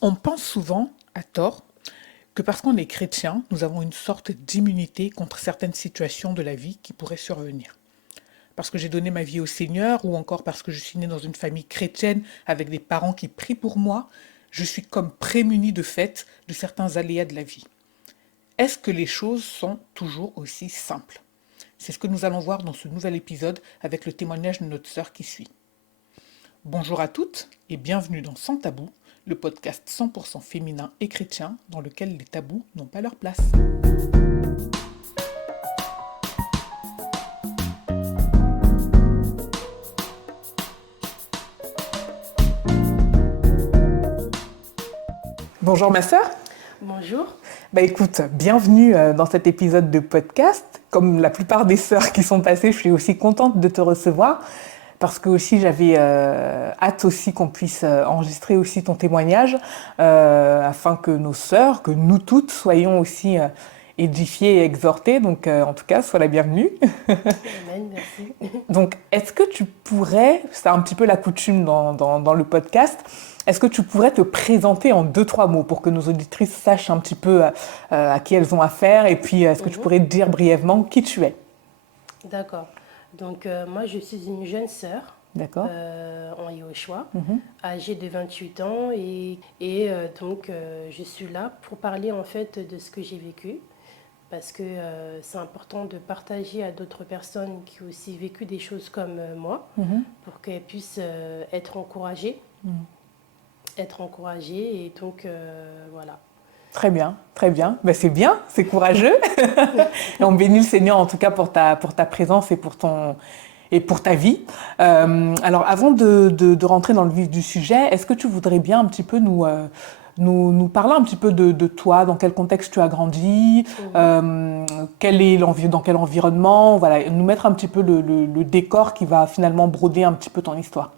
On pense souvent, à tort, que parce qu'on est chrétien, nous avons une sorte d'immunité contre certaines situations de la vie qui pourraient survenir. Parce que j'ai donné ma vie au Seigneur, ou encore parce que je suis né dans une famille chrétienne avec des parents qui prient pour moi, je suis comme prémuni de fait de certains aléas de la vie. Est-ce que les choses sont toujours aussi simples? C'est ce que nous allons voir dans ce nouvel épisode avec le témoignage de notre sœur qui suit. Bonjour à toutes et bienvenue dans Sans Tabou, le podcast 100% féminin et chrétien dans lequel les tabous n'ont pas leur place. Bonjour ma sœur. Bonjour. Écoute, bienvenue dans cet épisode de podcast. Comme la plupart des sœurs qui sont passées, je suis aussi contente de te recevoir parce que aussi j'avais hâte aussi qu'on puisse enregistrer aussi ton témoignage afin que nos sœurs, que nous toutes soyons aussi édifiées et exhortées. Donc en tout cas, sois la bienvenue. Amen, merci. Donc est-ce que tu pourrais, c'est un petit peu la coutume dans le podcast, est-ce que tu pourrais te présenter en 2-3 mots pour que nos auditrices sachent un petit peu à qui elles ont affaire et puis est-ce que tu pourrais te dire brièvement qui tu es? D'accord. Donc, moi, je suis une jeune sœur D'accord. en Yoshua, Mhm. âgée de 28 ans. Donc, je suis là pour parler en fait de ce que j'ai vécu. Parce que c'est important de partager à d'autres personnes qui ont aussi vécu des choses comme moi, Mhm. pour qu'elles puissent être encouragées. Être encouragées. Et donc, voilà. Très bien, très bien. C'est bien, c'est courageux. Et on bénit le Seigneur en tout cas pour ta présence et pour ta vie. Alors avant de rentrer dans le vif du sujet, est-ce que tu voudrais bien un petit peu nous parler un petit peu de toi, dans quel contexte tu as grandi, Mhm. dans quel environnement, voilà, nous mettre un petit peu le décor qui va finalement broder un petit peu ton histoire.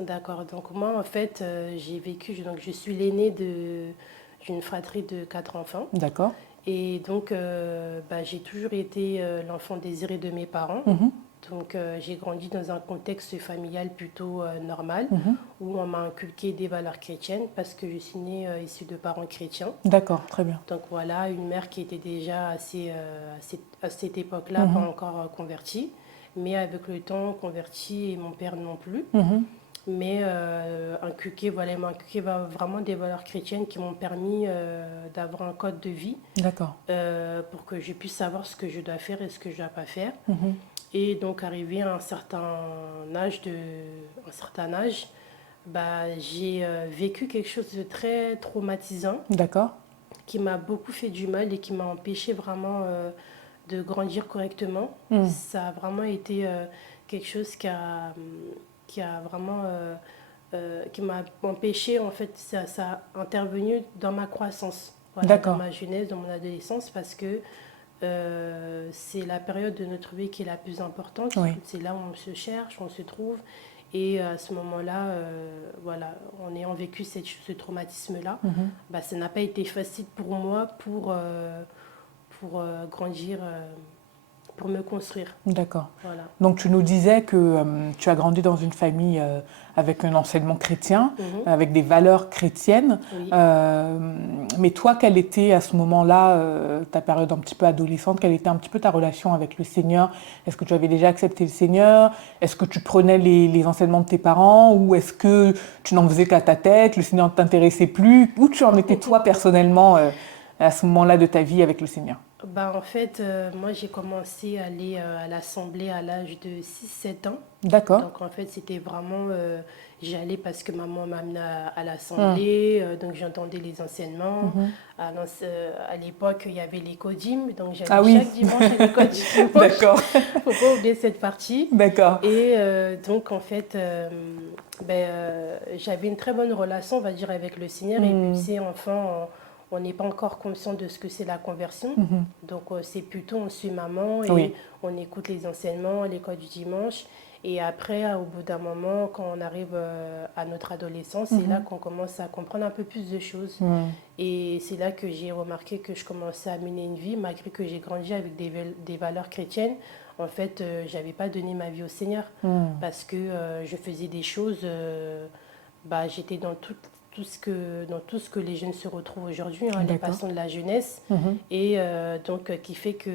D'accord. Donc moi, en fait, j'ai vécu, donc je suis l'aînée d'une fratrie de 4 enfants. D'accord. Et donc, j'ai toujours été l'enfant désiré de mes parents. Mhm. Donc, j'ai grandi dans un contexte familial plutôt normal, Mhm. où on m'a inculqué des valeurs chrétiennes parce que je suis née issue de parents chrétiens. D'accord, très bien. Donc voilà, une mère qui était déjà à cette époque-là pas Mhm. encore convertie, mais avec le temps convertie et mon père non plus. Mhm. Mais voilà, il m'a inculqué vraiment des valeurs chrétiennes qui m'ont permis d'avoir un code de vie D'accord. pour que je puisse savoir ce que je dois faire et ce que je ne dois pas faire. Mhm. Et donc, arrivé à un certain âge, j'ai vécu quelque chose de très traumatisant D'accord. qui m'a beaucoup fait du mal et qui m'a empêché vraiment de grandir correctement. Mhm. Ça a vraiment été quelque chose qui a vraiment qui m'a empêché, en fait, ça a intervenu dans ma croissance, voilà, dans D'accord. ma jeunesse, dans mon adolescence, parce que c'est la période de notre vie qui est la plus importante. Oui. C'est là où on se cherche, on se trouve. Et à ce moment-là, voilà, en ayant vécu ce traumatisme-là, Mhm. ça n'a pas été facile pour moi pour grandir, pour me construire. D'accord. Voilà. Donc tu nous disais que tu as grandi dans une famille avec un enseignement chrétien, Mhm. avec des valeurs chrétiennes. Oui. Mais toi, quelle était à ce moment-là, ta période un petit peu adolescente, quelle était un petit peu ta relation avec le Seigneur? Est-ce que tu avais déjà accepté le Seigneur? Est-ce que tu prenais les enseignements de tes parents? Ou est-ce que tu n'en faisais qu'à ta tête, le Seigneur ne t'intéressait plus? Où tu en étais toi personnellement à ce moment-là de ta vie avec le Seigneur? En fait, moi j'ai commencé à aller à l'assemblée à l'âge de 6 7 ans. D'accord. Donc en fait, c'était vraiment, j'allais parce que maman m'amenait à Hum. l'assemblée, donc j'entendais les enseignements. Mhm. À l'époque, il y avait les codimes, donc Ah j'allais oui, chaque dimanche à l'école du dimanche. d'accord, Faut pas oublier cette partie. d'accord. Et donc en fait, j'avais une très bonne relation, on va dire, avec le Seigneur. Et puis tu Hmm. sais, enfant, on n'est pas encore conscient de ce que c'est la conversion. Mhm. Donc c'est plutôt on suit maman et Oui. on écoute les enseignements, l'école du dimanche. Et après, au bout d'un moment, quand on arrive à notre adolescence, c'est là Mhm. qu'on commence à comprendre un peu plus de choses. Hmm. Et c'est là que j'ai remarqué que je commençais à mener une vie, malgré que j'ai grandi avec des valeurs chrétiennes. En fait, j'avais pas donné ma vie au Seigneur Hmm. parce que je faisais des choses, j'étais dans tout dans tout ce que les jeunes se retrouvent aujourd'hui, hein, les D'accord. passions de la jeunesse, Mhm. et qui fait que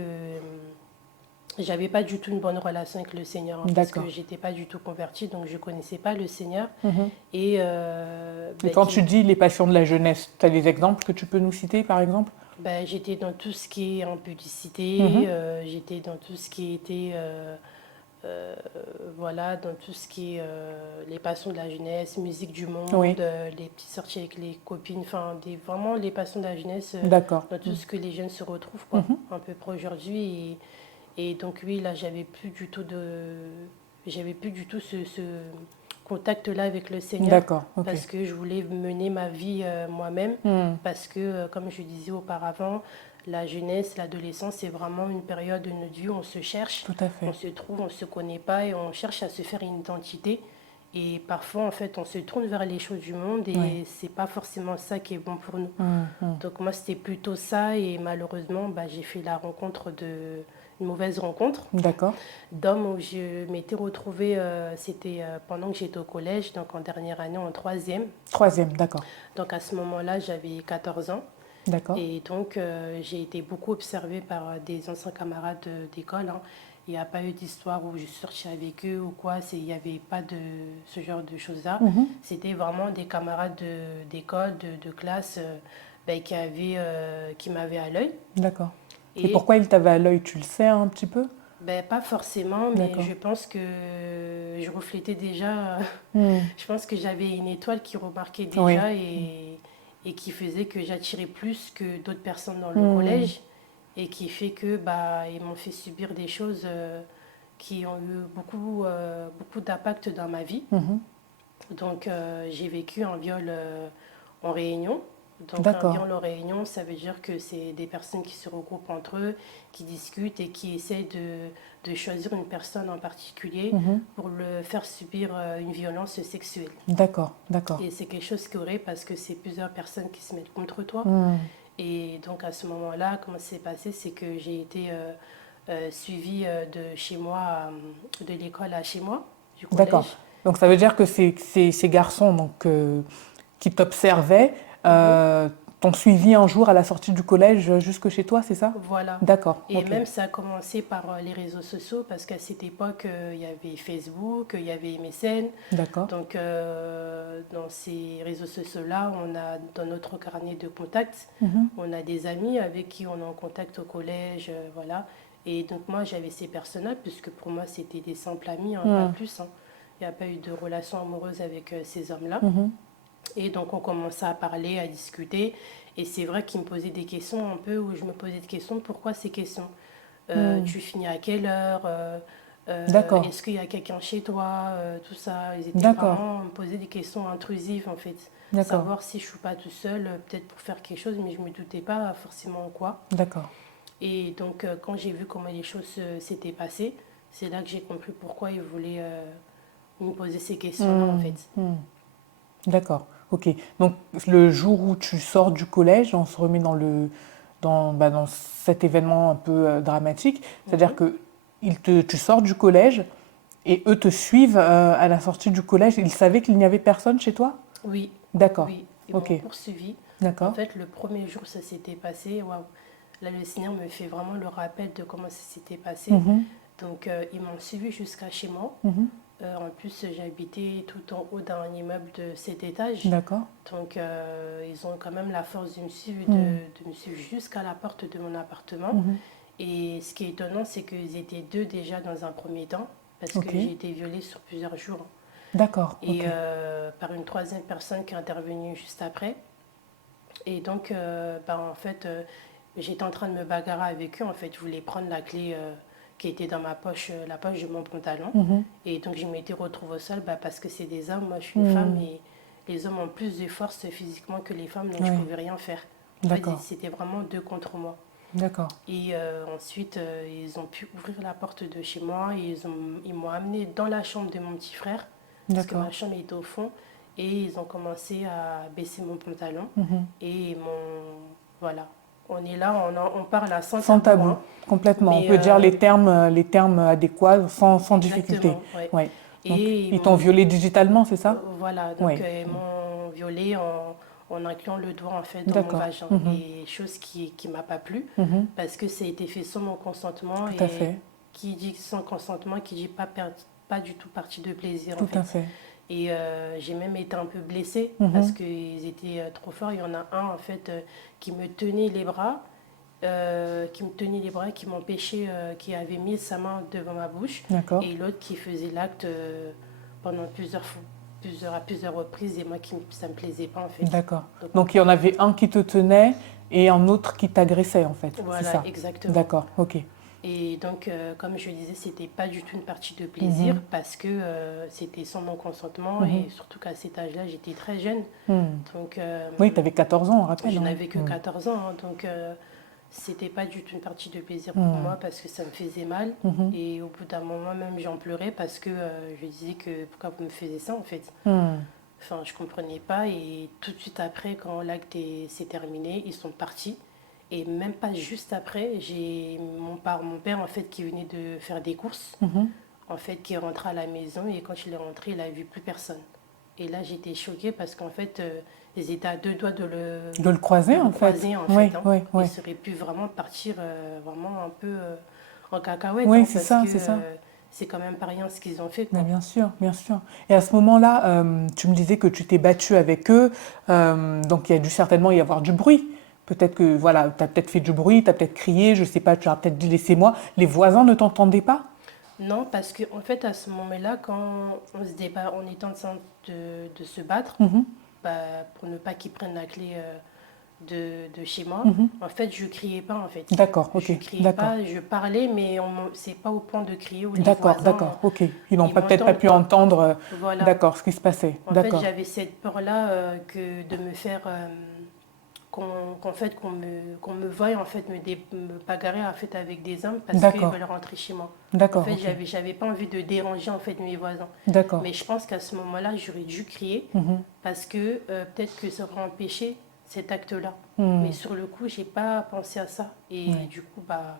j'avais pas du tout une bonne relation avec le Seigneur, hein, parce que D'accord. j'étais pas du tout convertie, donc je connaissais pas le Seigneur. Mhm. Et Et quand tu dis les passions de la jeunesse, tu as des exemples que tu peux nous citer, par exemple? j'étais dans tout ce qui est impudicité, Mhm. j'étais dans tout ce qui était euh, voilà, dans tout ce qui est les passions de la jeunesse, musique du monde, Oui, les petites sorties avec les copines, enfin vraiment les passions de la jeunesse, d'accord. dans tout ce que les jeunes se retrouvent, quoi, Mhm. à peu près aujourd'hui. Et donc oui, là, j'avais plus du tout ce contact-là avec le Seigneur, D'accord, ok. parce que je voulais mener ma vie moi-même, Hmm. parce que, comme je disais auparavant, la jeunesse, l'adolescence, c'est vraiment une période de notre vie où on se cherche, Tout à on fait. se trouve, on ne se connaît pas et on cherche à se faire une identité. Et parfois, en fait, on se tourne vers les choses du monde Oui. et c'est pas forcément ça qui est bon pour nous. Hmm, hmm. Donc moi, c'était plutôt ça et malheureusement, j'ai fait une mauvaise rencontre D'accord. d'hommes où je m'étais retrouvée, c'était pendant que j'étais au collège, donc en dernière année, en troisième. Troisième, d'accord. Donc à ce moment-là, j'avais 14 ans. D'accord. Et donc j'ai été beaucoup observée par des anciens camarades d'école, hein. Il n'y a pas eu d'histoire où je suis sortie avec eux ou quoi, il n'y avait pas de ce genre de choses-là. Mhm. C'était vraiment des camarades d'école, de classe, qui m'avaient à l'œil. D'accord. Et Et pourquoi il t'avait à l'œil, tu le sais un petit peu? pas forcément, mais D'accord. je pense que je reflétais déjà, Hmm. je pense que j'avais une étoile qui remarquait Oui. déjà et qui faisait que j'attirais plus que d'autres personnes dans le Hmm. collège et qui fait que ils m'ont fait subir des choses qui ont eu beaucoup d'impact dans ma vie. Mhm. Donc j'ai vécu un viol en réunion. Donc un D'accord. viol en réunion, ça veut dire que c'est des personnes qui se regroupent entre eux, qui discutent et qui essayent de choisir une personne en particulier Mhm. pour le faire subir une violence sexuelle. D'accord, d'accord. Et c'est quelque chose qui aurait parce que c'est plusieurs personnes qui se mettent contre toi. Hmm. Et donc à ce moment-là, comment ça s'est passé, c'est que j'ai été suivie de chez moi, de l'école à chez moi, du D'accord. collège. Donc ça veut dire que ces garçons donc, qui t'observaient Mhm. euh, t'ont suivi un jour à la sortie du collège jusque chez toi, c'est ça? Voilà. D'accord, Et ok. même ça a commencé par les réseaux sociaux parce qu'à cette époque, il y avait Facebook, il y avait MSN. D'accord. Donc dans ces réseaux sociaux-là, on a dans notre carnet de contacts, Mhm. on a des amis avec qui on est en contact au collège, voilà. Et donc moi j'avais ces personnes-là puisque pour moi c'était des simples amis, hein, pas Hmm. plus, hein. Il n'y a pas eu de relation amoureuse avec ces hommes-là. Mhm. Et donc on commençait à parler, à discuter. Et c'est vrai qu'ils me posaient des questions un peu où je me posais des questions. Pourquoi ces questions? Hmm. Tu finis à quelle heure? D'accord, Est-ce qu'il y a quelqu'un chez toi? Tout ça. Ils étaient d'accord, vraiment me poser des questions intrusives en fait. d'accord, Savoir si je suis pas tout seul, peut-être pour faire quelque chose, mais je me doutais pas forcément quoi. d'accord. Et donc quand j'ai vu comment les choses s'étaient passées, c'est là que j'ai compris pourquoi ils voulaient me poser ces questions-là en Hmm. fait. Hmm. D'accord, ok. Donc le jour où tu sors du collège, on se remet dans cet événement un peu dramatique, c'est-à-dire Mhm. que tu sors du collège et eux te suivent à la sortie du collège. Ils savaient qu'il n'y avait personne chez toi? Oui, D'accord, oui, ils ok, m'ont poursuivi. En d'accord. fait, le premier jour, ça s'était passé. Waouh, là, le Seigneur me fait vraiment le rappel de comment ça s'était passé. Mhm, Donc, ils m'ont suivi jusqu'à chez moi. mhm. En plus, j'habitais tout en haut d'un immeuble de 7 étages. D'accord. Donc, ils ont quand même la force de me suivre, Hmm, de me suivre jusqu'à la porte de mon appartement. mhm. Et ce qui est étonnant, c'est qu'ils étaient deux déjà dans un premier temps, parce que Ok, j'ai été violée sur plusieurs jours. d'accord, Et ok. par une troisième personne qui est intervenue juste après. Et donc, en fait, j'étais en train de me bagarrer avec eux. En fait, je voulais prendre la clé qui était dans ma poche, la poche de mon pantalon. Mhm, Et donc, je m'étais retrouvée au sol parce que c'est des hommes. Moi, je suis une femme hmm. et les hommes ont plus de force physiquement que les femmes, donc je ne Ouais, pouvais rien faire. En fait, d'accord, c'était vraiment deux contre moi. d'accord, Et ensuite, ils ont pu ouvrir la porte de chez moi et ils m'ont amené dans la chambre de mon petit frère, parce que d'accord. ma chambre était au fond. Et ils ont commencé à baisser mon pantalon. Mhm. Et ils m'ont. Voilà. On est là, on parle à sans Sans tabou, tabou, hein. complètement. On Mais peut dire les termes adéquats sans difficulté. exactement, ouais. Ouais. Donc, Et ils ils t'ont m'ont. violé digitalement, c'est ça? Voilà, donc Oui. ils m'ont violé en incluant le doigt en fait dans mon D'accord. vagin. Et chose qui m'a pas plu parce que ça a été fait sans mon consentement Tout à et fait. qui dit sans consentement, qui dit pas du tout partie de plaisir en Tout à fait. fait. Et j'ai même été un peu blessée parce Mhm. qu'ils étaient trop forts. Il y en a un en fait qui me tenait les bras, qui m'empêchait, qui avait mis sa main devant ma bouche, D'accord. et l'autre qui faisait l'acte pendant à plusieurs reprises, et moi ça me plaisait pas en fait. D'accord. Donc Donc il y en avait un qui te tenait et un autre qui t'agressait en fait. C'est voilà, ça. exactement. D'accord. Ok. Et donc, comme je disais, c'était pas du tout une partie de plaisir Mhm. parce que c'était sans mon consentement Mhm. et surtout qu'à cet âge-là, j'étais très jeune. Hmm. Donc, Oui, tu avais 14 ans, on rappelle. je Ouais. n'avais que Hmm. 14 ans. Hein, donc, c'était pas du tout une partie de plaisir pour Hmm. moi parce que ça me faisait mal. Mhm. Et au bout d'un moment, même, j'en pleurais parce que je disais que pourquoi vous me faisiez ça en fait. Hmm. Enfin, je comprenais pas. Et tout de suite après, quand s'est terminé, ils sont partis. Et même pas juste après, j'ai mon père en fait qui venait de faire des courses, Mhm. en fait qui est rentré à la maison, et quand il est rentré, il a vu plus personne. Et là, j'étais choquée parce qu'en fait, ils étaient à deux doigts De le croiser de le en fait. croiser en Oui, fait. Hein. oui, oui. Ils auraient pu vraiment partir vraiment un peu en cacahuète, Oui, hein, c'est parce ça, que c'est ça. c'est quand même pas rien ce qu'ils ont fait, Mais quoi. bien sûr, bien sûr. Et à ce moment-là, tu me disais que tu t'es battue avec eux, donc il y a dû certainement y avoir du bruit. Peut-être que voilà, tu as peut-être fait du bruit, tu as peut-être crié, je sais pas, tu as peut-être dit laissez-moi. Les voisins ne t'entendaient pas? Non, parce que en fait, à ce moment-là, quand on était en train de se battre, Mhm. bah, pour ne pas qu'ils prennent la clé de chez moi, Mhm. en fait, je criais pas, en fait. D'accord, ok, Je criais d'accord. pas, je parlais, mais c'est pas au point de crier où les D'accord, voisins, d'accord, ok. Ils n'ont ils pas peut-être pas m'entendent, pu quoi. entendre, Voilà. d'accord, ce qui se passait. En fait, D'accord, j'avais cette peur-là que de me faire, qu'en fait, qu'on me voie, en fait, me bagarrer, en fait, avec des hommes parce qu'ils d'accord, veulent rentrer chez moi. En d'accord, fait, ok, j'avais pas envie de déranger, en fait, mes voisins. d'accord. Mais je pense qu'à ce moment-là, j'aurais dû crier Mhm. parce que peut-être que ça aurait empêché cet acte-là. Mais Hmm. sur le coup, j'ai pas pensé à ça. Et Ouais. du coup, bah,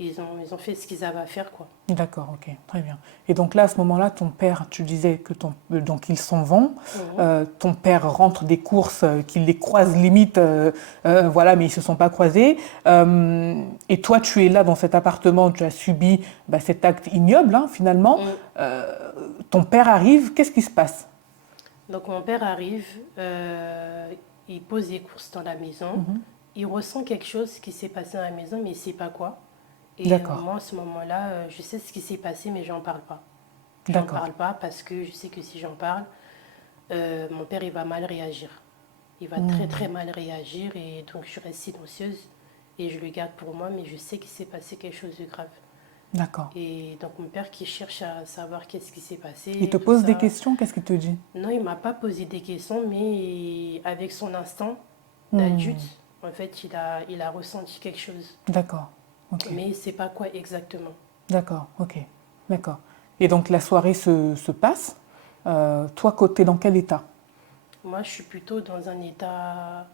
ils ont fait ce qu'ils avaient à faire, quoi. D'accord, ok, très bien. Et donc là, à ce moment-là, ton père, tu disais que donc ils s'en vont. Mhm. Ton père rentre des courses, qu'il les croise limite, voilà, mais ils se sont pas croisés. Et toi, tu es là dans cet appartement, tu as subi bah, cet acte ignoble, hein, finalement. Mm. Ton père arrive, qu'est-ce qui se passe? Donc mon père arrive, il pose des courses dans la maison, Mhm. il ressent quelque chose qui s'est passé dans la maison, mais il ne sait pas quoi. Et D'accord, moi, à ce moment-là, je sais ce qui s'est passé, mais j'en parle pas. J'en d'accord. parle pas parce que je sais que si j'en parle, mon père, il va mal réagir. Il va très Hmm. très mal réagir, et donc je reste silencieuse et je le garde pour moi, mais je sais qu'il s'est passé quelque chose de grave. D'accord. Et donc mon père qui cherche à savoir qu'est-ce qui s'est Il te passé, tout pose des ça. questions, qu'est-ce qu'il te dit? Non, il m'a pas posé des questions, mais avec son instinct d'adulte, Hmm. en fait, il a ressenti quelque chose. D'accord, ok. Mais il sait pas quoi exactement. D'accord, ok, d'accord. Et donc la soirée se passe. Toi, côté dans quel état? Moi, je suis plutôt dans un état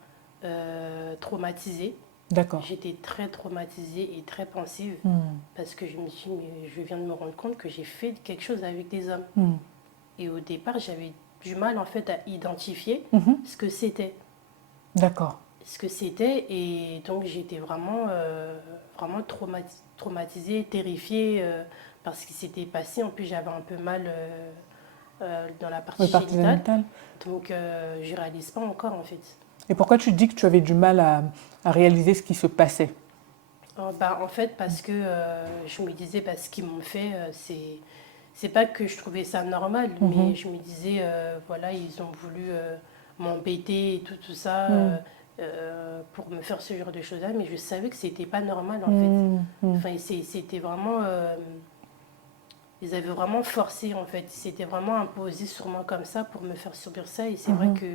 traumatisé. D'accord. J'étais très traumatisée et très pensive Hmm, parce que je me suis dit, mais je viens de me rendre compte que j'ai fait quelque chose avec des hommes. hmm, Et au départ, j'avais du mal en fait à identifier mhm. ce que c'était. D'accord, Ce que c'était, et donc j'étais vraiment, vraiment traumatisée, terrifiée par ce qui s'était passé. En plus, j'avais un peu mal dans la oui, partie partie génitale, génitale. donc je réalise pas encore en fait. Et pourquoi tu dis que tu avais du mal à réaliser ce qui se passait? Bah, en fait, parce que je me disais, bah, ce qu'ils m'ont fait, c'est pas que je trouvais ça normal, mais Mhm, je me disais, voilà, ils ont voulu m'embêter et tout ça hmm, pour me faire ce genre de choses-là, mais je savais que c'était pas normal en fait. hmm, hmm, Enfin, c'était vraiment. Ils avaient vraiment forcé en fait. C'était vraiment imposé sur moi comme ça pour me faire subir ça, et c'est vrai mhm, que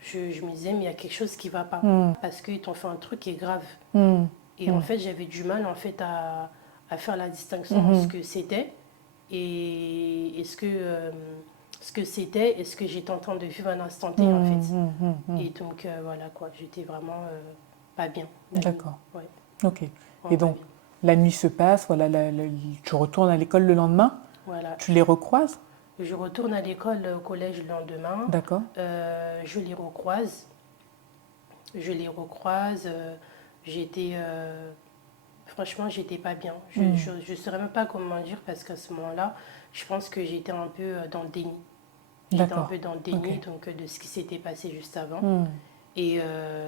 je me disais, mais il y a quelque chose qui va pas. hmm, Parce qu'ils t'ont fait un truc qui est grave. hmm, Et en hmm, fait, j'avais du mal en fait à faire la distinction entre ce mhm, que c'était et ce que c'était et ce que j'étais en train de vivre à l'instant hmm, T en fait. hmm, hmm, hmm. Et donc voilà quoi, j'étais vraiment pas bien la nuit. D'accord, Ouais, ok. Et vraiment pas donc bien. la nuit se passe, voilà, tu retournes à l'école le lendemain, Voilà. tu les recroises? Je retourne à l'école, au collège le lendemain. D'accord. Je les recroise. J'étais, franchement, j'étais pas bien. Hmm. Je saurais même pas comment dire parce qu'à ce moment-là, je pense que j'étais un peu dans le déni. J'étais un D'accord. peu dans le Ok. déni donc, de ce qui s'était passé juste avant. Hmm. Et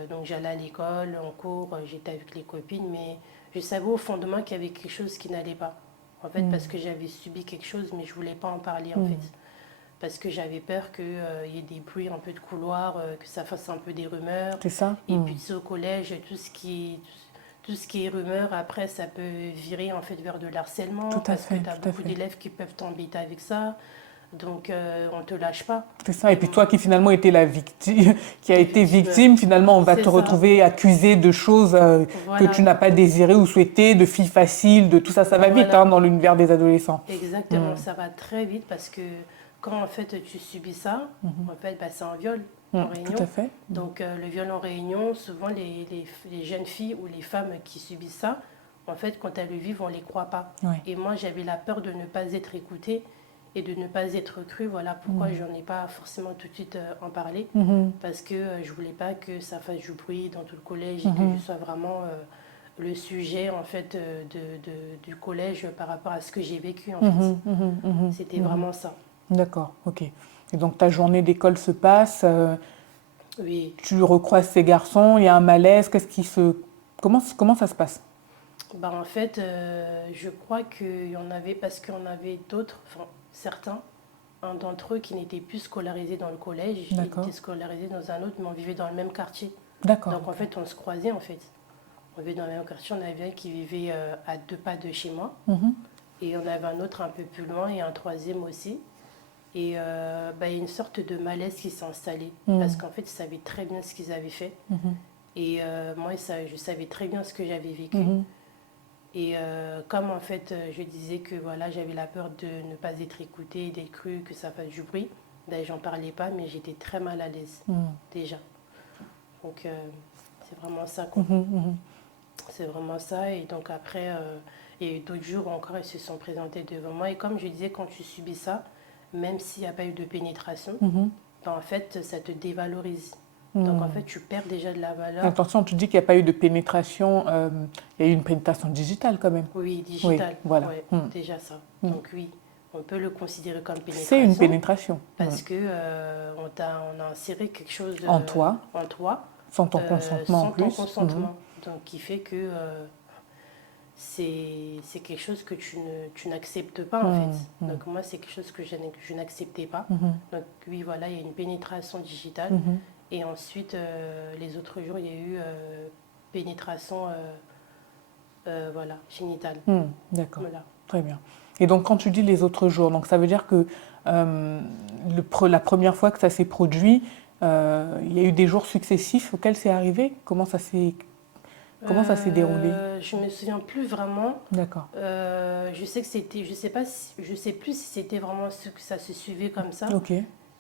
donc j'allais à l'école, en cours, j'étais avec les copines, mais je savais au fond de moi qu'il y avait quelque chose qui n'allait pas. En fait, Hmm. parce que j'avais subi quelque chose, mais je voulais pas en parler en Hmm. fait. Parce que j'avais peur qu'il y ait des bruits un peu de couloir, que ça fasse un peu des rumeurs. C'est ça? Et Hmm. puis tu sais, au collège, tout ce qui est rumeur, après, ça peut virer en fait vers de l'harcèlement, Tout à parce que fait, tu as tout à beaucoup fait. d'élèves qui peuvent t'embêter avec ça. Donc on te lâche pas. C'est ça. Et Et puis toi qui finalement était la victime, qui a été effectivement, victime, finalement on va c'est te ça. retrouver accusé de choses que tu Voilà, n'as pas désirées ou souhaitées, de filles faciles, de tout ça. Ça va vite hein, voilà. dans l'univers des adolescents. Exactement, Hmm. ça va très vite parce que quand en fait tu subis ça, Mhm. en fait bah, c'est un viol Hmm. en Tout à réunion. fait. Hmm. Donc le viol en réunion, souvent les jeunes filles ou les femmes qui subissent ça, en fait quand elles le vivent, on ne les croit pas. Ouais. Et moi j'avais la peur de ne pas être écoutée et de ne pas être crue. Voilà pourquoi Hmm. j'en ai pas forcément tout de suite en parlé. Mhm. Parce que je voulais pas que ça fasse du bruit dans tout le collège et que je Mhm. sois vraiment le sujet en fait du collège par rapport à ce que j'ai vécu en fait. Mhm. Mhm. Mhm. C'était Mhm. vraiment ça. D'accord, ok. Et donc ta journée d'école se passe, Oui. tu recroises ces garçons, il y a un malaise, comment ça se passe? Bah, en fait, je crois qu'il y en avait, parce qu'on avait d'autres, enfin certains, un d'entre eux qui n'était plus scolarisé dans le collège, il était D'accord, scolarisé dans un autre, mais on vivait dans le même quartier. d'accord, Donc en ok. fait, on se croisait en fait. On vivait dans le même quartier, on avait un qui vivait à 2 pas de chez moi, Mhm. et on avait un autre un peu plus loin, et un troisième aussi. Et bah, il y a une sorte de malaise qui s'est installé, parce Mhm. qu'en fait, ils savaient très bien ce qu'ils avaient fait. Mhm. Et moi, je savais très bien ce que j'avais vécu. Mhm. Et comme en fait, je disais que voilà, j'avais la peur de ne pas être écoutée, d'être crue, que ça fasse du bruit, ben, j'en parlais pas, mais j'étais très mal à l'aise, Mhm. déjà. Donc, c'est vraiment ça, quoi. Mhm. Mhm. C'est vraiment ça. Et donc, après, il y a eu d'autres jours encore, ils se sont présentés devant moi. Et comme je disais, quand tu subis ça, même s'il n'y a pas eu de pénétration, Mhm. ben, en fait, ça te dévalorise. Donc, en Mhm. fait, tu perds déjà de la valeur. Attention, tu dis qu'il n'y a pas eu de pénétration, il y a eu une pénétration digitale quand même. Oui, Oui, digital, voilà. ouais, Mhm. déjà ça. Mhm. Donc, oui, on peut le considérer comme C'est une pénétration. pénétration. Mhm. Parce que on a inséré quelque chose En toi, en toi sans ton consentement en sans ton plus. Mhm. consentement. Donc, qui fait que c'est quelque chose que tu n'acceptes pas, en fait. Mhm. Mhm. Donc, moi, c'est quelque chose que je n'acceptais pas. Mhm. Donc, oui, voilà, il y a une pénétration digitale. Mhm. Et ensuite, les autres jours, il y a eu pénétration voilà, génitale. Mhm. D'accord. Voilà. Très bien. Et donc, quand tu dis les autres jours, donc ça veut dire que la première fois que ça s'est produit, il y a eu des jours successifs auxquels c'est arrivé? Comment ça s'est déroulé? Je me souviens plus vraiment. D'accord. Je sais que c'était, je sais plus si c'était vraiment ce que ça se suivait comme ça, Ok.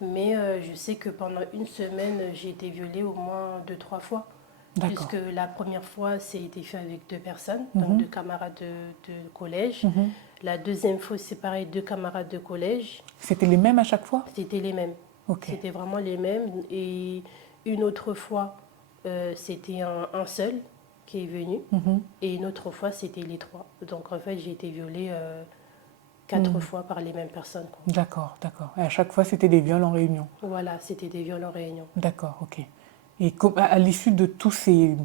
mais je sais que pendant une semaine, j'ai été violée au moins 2, 3 fois. D'accord. Puisque la première fois, c'est été fait avec 2 personnes, donc Mhm. 2 camarades de collège. Mhm. La deuxième fois, c'est pareil, 2 camarades de collège. C'était les mêmes à chaque fois? C'était les mêmes. Ok. C'était vraiment les mêmes. Et une autre fois, c'était un seul qui est venu. Mhm. Et une autre fois, c'était les trois. Donc en fait, j'ai été violée 4 Mhm. fois par les mêmes personnes, quoi. D'accord, d'accord. Et à chaque fois, c'était des viols en réunion. Voilà, c'était des viols en réunion. D'accord, ok. Et à l'issue de tous ces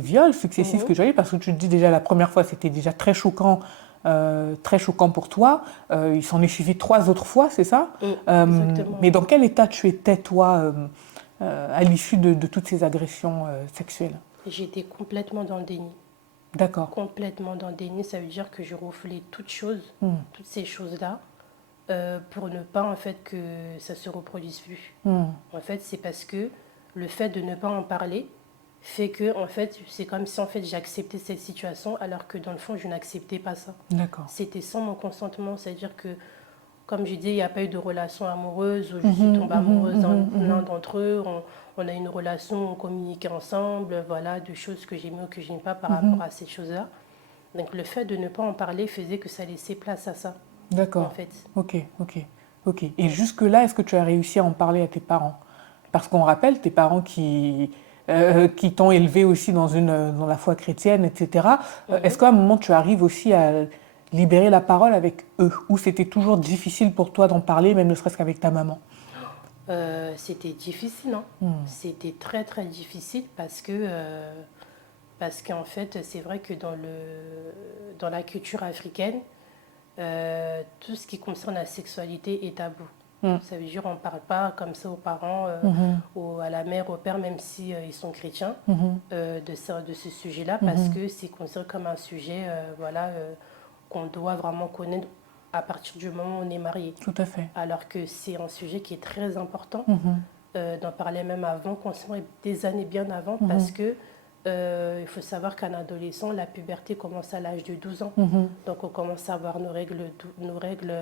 viols successifs Mhm. que j'ai eu, parce que tu te dis déjà la première fois, c'était déjà très choquant pour toi. Il s'en est suivi 3 autres fois, c'est ça? Exactement. Mais dans quel état tu étais, toi, à l'issue de toutes ces agressions sexuelles? J'étais complètement dans le déni. D'accord. Complètement dans le déni, ça veut dire que je refoulais Hmm. toutes ces choses-là, pour ne pas en fait que ça se reproduise plus. Hmm. En fait, c'est parce que le fait de ne pas en parler fait que en fait, c'est comme si en fait j'acceptais cette situation alors que dans le fond, je n'acceptais pas ça. D'accord. C'était sans mon consentement, c'est-à-dire que comme je dis, il n'y a pas eu de relation amoureuse où je suis Mhm, tombée mhm, amoureuse mhm, l'un mhm. d'entre eux. On a une relation, on communiquait ensemble, voilà, de choses que j'aimais ou que j'aime pas par rapport à ces choses-là. Donc le fait de ne pas en parler faisait que ça laissait place à ça. en D'accord. fait. Ok, ok, ok. Et jusque-là, est-ce que tu as réussi à en parler à tes parents? Parce qu'on rappelle, tes parents qui t'ont élevé aussi dans la foi chrétienne, etc. Est-ce Mhm. qu'à un moment, tu arrives aussi à libérer la parole avec eux? Ou c'était toujours difficile pour toi d'en parler, même ne serait-ce qu'avec ta maman? C'était difficile, hein. Hmm. C'était très très difficile parce qu'en fait, c'est vrai que dans la culture africaine, tout ce qui concerne la sexualité est tabou. Hmm. Ça veut dire on ne parle pas comme ça aux parents, Mhm. ou à la mère, au père, même si ils sont chrétiens, Mhm. de ce sujet-là, parce Mhm. que c'est considéré comme un sujet voilà, qu'on doit vraiment connaître à partir du moment où on est marié. Tout à fait. Alors que c'est un sujet qui est très important, Mhm. d'en parler même avant, des années bien avant, parce Mhm. que il faut savoir qu'un adolescent, la puberté commence à l'âge de 12 ans. Mhm. Donc on commence à avoir nos règles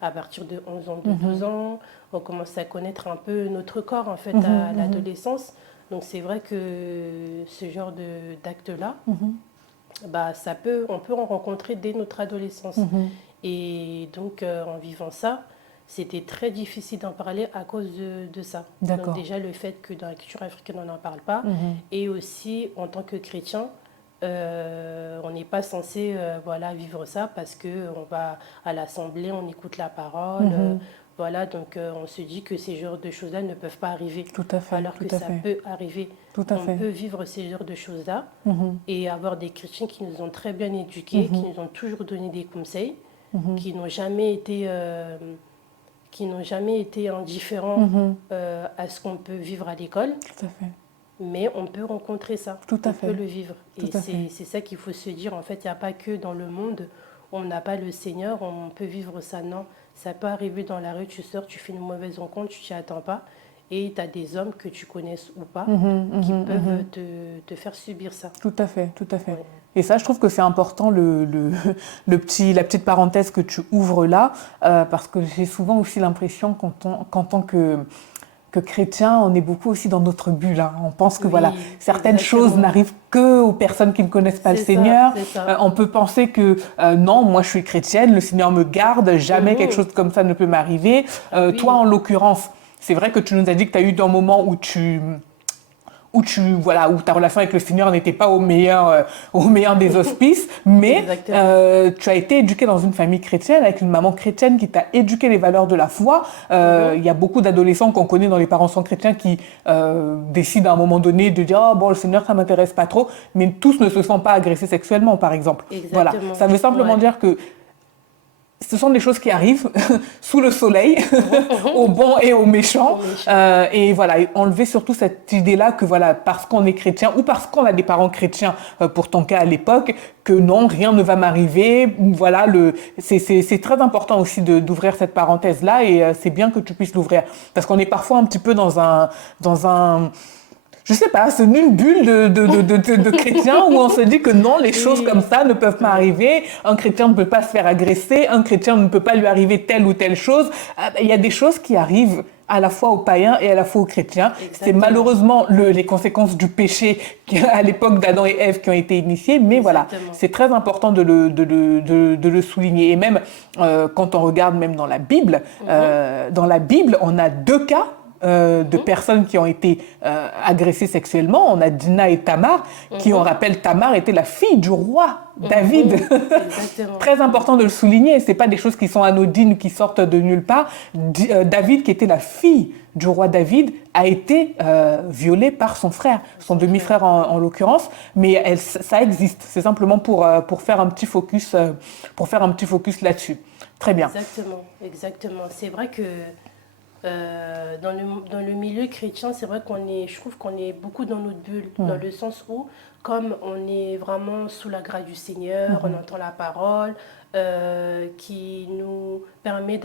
à partir de 11 ans, de 12 Mhm. ans. On commence à connaître un peu notre corps en fait Mhm. à Mhm. l'adolescence. Donc c'est vrai que ce genre d'acte-là, Mhm. bah, on peut en rencontrer dès notre adolescence. Mhm. Et donc, en vivant ça, c'était très difficile d'en parler à cause de ça. Donc D'accord. déjà, le fait que dans la culture africaine, on n'en parle pas. Mhm. Et aussi, en tant que chrétien, on n'est pas censé voilà, vivre ça parce qu'on va à l'assemblée, on écoute la parole. Mhm. Voilà, donc on se dit que ces genres de choses-là ne peuvent pas arriver. Tout à fait, Alors tout que à ça fait, peut arriver. tout à On fait. peut vivre ces genres de choses-là Mhm. et avoir des chrétiens qui nous ont très bien éduqués, qui Mhm. nous ont toujours donné des conseils, Mhm. qui n'ont jamais été, qui n'ont jamais été indifférents Mhm. à ce qu'on peut vivre à l'école, Tout à fait, mais on peut rencontrer ça, tout on à peut fait, le vivre. tout Et à fait. c'est ça qu'il faut se dire, en fait, il n'y a pas que dans le monde où on n'a pas le Seigneur, on peut vivre ça, non. Ça peut arriver dans la rue, tu sors, tu fais une mauvaise rencontre, tu t'y attends pas, et tu as des hommes que tu connaisses ou pas Mhm. qui Mhm. peuvent Mhm. te faire subir ça. Tout à fait, tout à fait. Ouais. Et ça, je trouve que c'est important, la petite parenthèse que tu ouvres là, parce que j'ai souvent aussi l'impression qu'en tant que chrétien, on est beaucoup aussi dans notre bulle, hein. On pense que voilà, Oui, certaines choses exactement. n'arrivent que aux personnes qui ne connaissent pas le C'est ça, Seigneur. c'est ça. On peut penser que non, moi je suis chrétienne, le Seigneur me garde, jamais quelque Mhm. chose comme ça ne peut m'arriver. Ah Toi, oui, en l'occurrence, c'est vrai que tu nous as dit que tu as eu un moment où ta relation avec le Seigneur n'était pas au meilleur des auspices, mais exactement. tu as été éduqué dans une famille chrétienne avec une maman chrétienne qui t'a éduqué les valeurs de la foi. Mhm. Il y a beaucoup d'adolescents qu'on connaît dans les parents sans chrétiens qui décident à un moment donné de dire oh bon le Seigneur ça m'intéresse pas trop, mais tous ne se sont pas agressés sexuellement par exemple. Voilà, ça Exactement. veut simplement Ouais. dire que ce sont des choses qui arrivent sous le soleil, Mhm, mhm. aux bons et aux méchants. Aux méchants. Et voilà, et enlever surtout cette idée-là que voilà, parce qu'on est chrétien ou parce qu'on a des parents chrétiens, pour ton cas à l'époque, que non, rien ne va m'arriver. Voilà, c'est très important aussi d'ouvrir cette parenthèse-là et c'est bien que tu puisses l'ouvrir. Parce qu'on est parfois un petit peu dans un je sais pas, c'est une bulle de chrétiens où on se dit que non, les choses comme Oui, ça ne peuvent pas ouais. arriver. Un chrétien ne peut pas se faire agresser, un chrétien ne peut pas lui arriver telle ou telle chose. Ah ben, il y a des choses qui arrivent à la fois aux païens et à la fois aux chrétiens. C'est Exactement. malheureusement les conséquences du péché à l'époque d'Adam et Ève qui ont été initiées, mais voilà, Exactement. c'est très important de le souligner. Et même quand on regarde même Mhm, dans la Bible, on a deux cas de mhm, personnes qui ont été agressées sexuellement. On a Dina et Tamar, qui, on mhm, rappelle, Tamar était la fille du roi David. mhm. Exactement. Très important de le souligner, c'est pas des choses qui sont anodines, qui sortent de nulle part. David, qui était la fille du roi David, a été violée par son frère, son Son frère. demi-frère en l'occurrence, mais ça existe. C'est simplement pour faire pour faire un petit focus là-dessus. Très bien. Exactement. Exactement. C'est vrai que dans le milieu chrétien, c'est vrai je trouve qu'on est beaucoup dans notre bulle, dans Mm. le sens où, comme on est vraiment sous la grâce du Seigneur, on Mhm. entend la parole, qui nous permet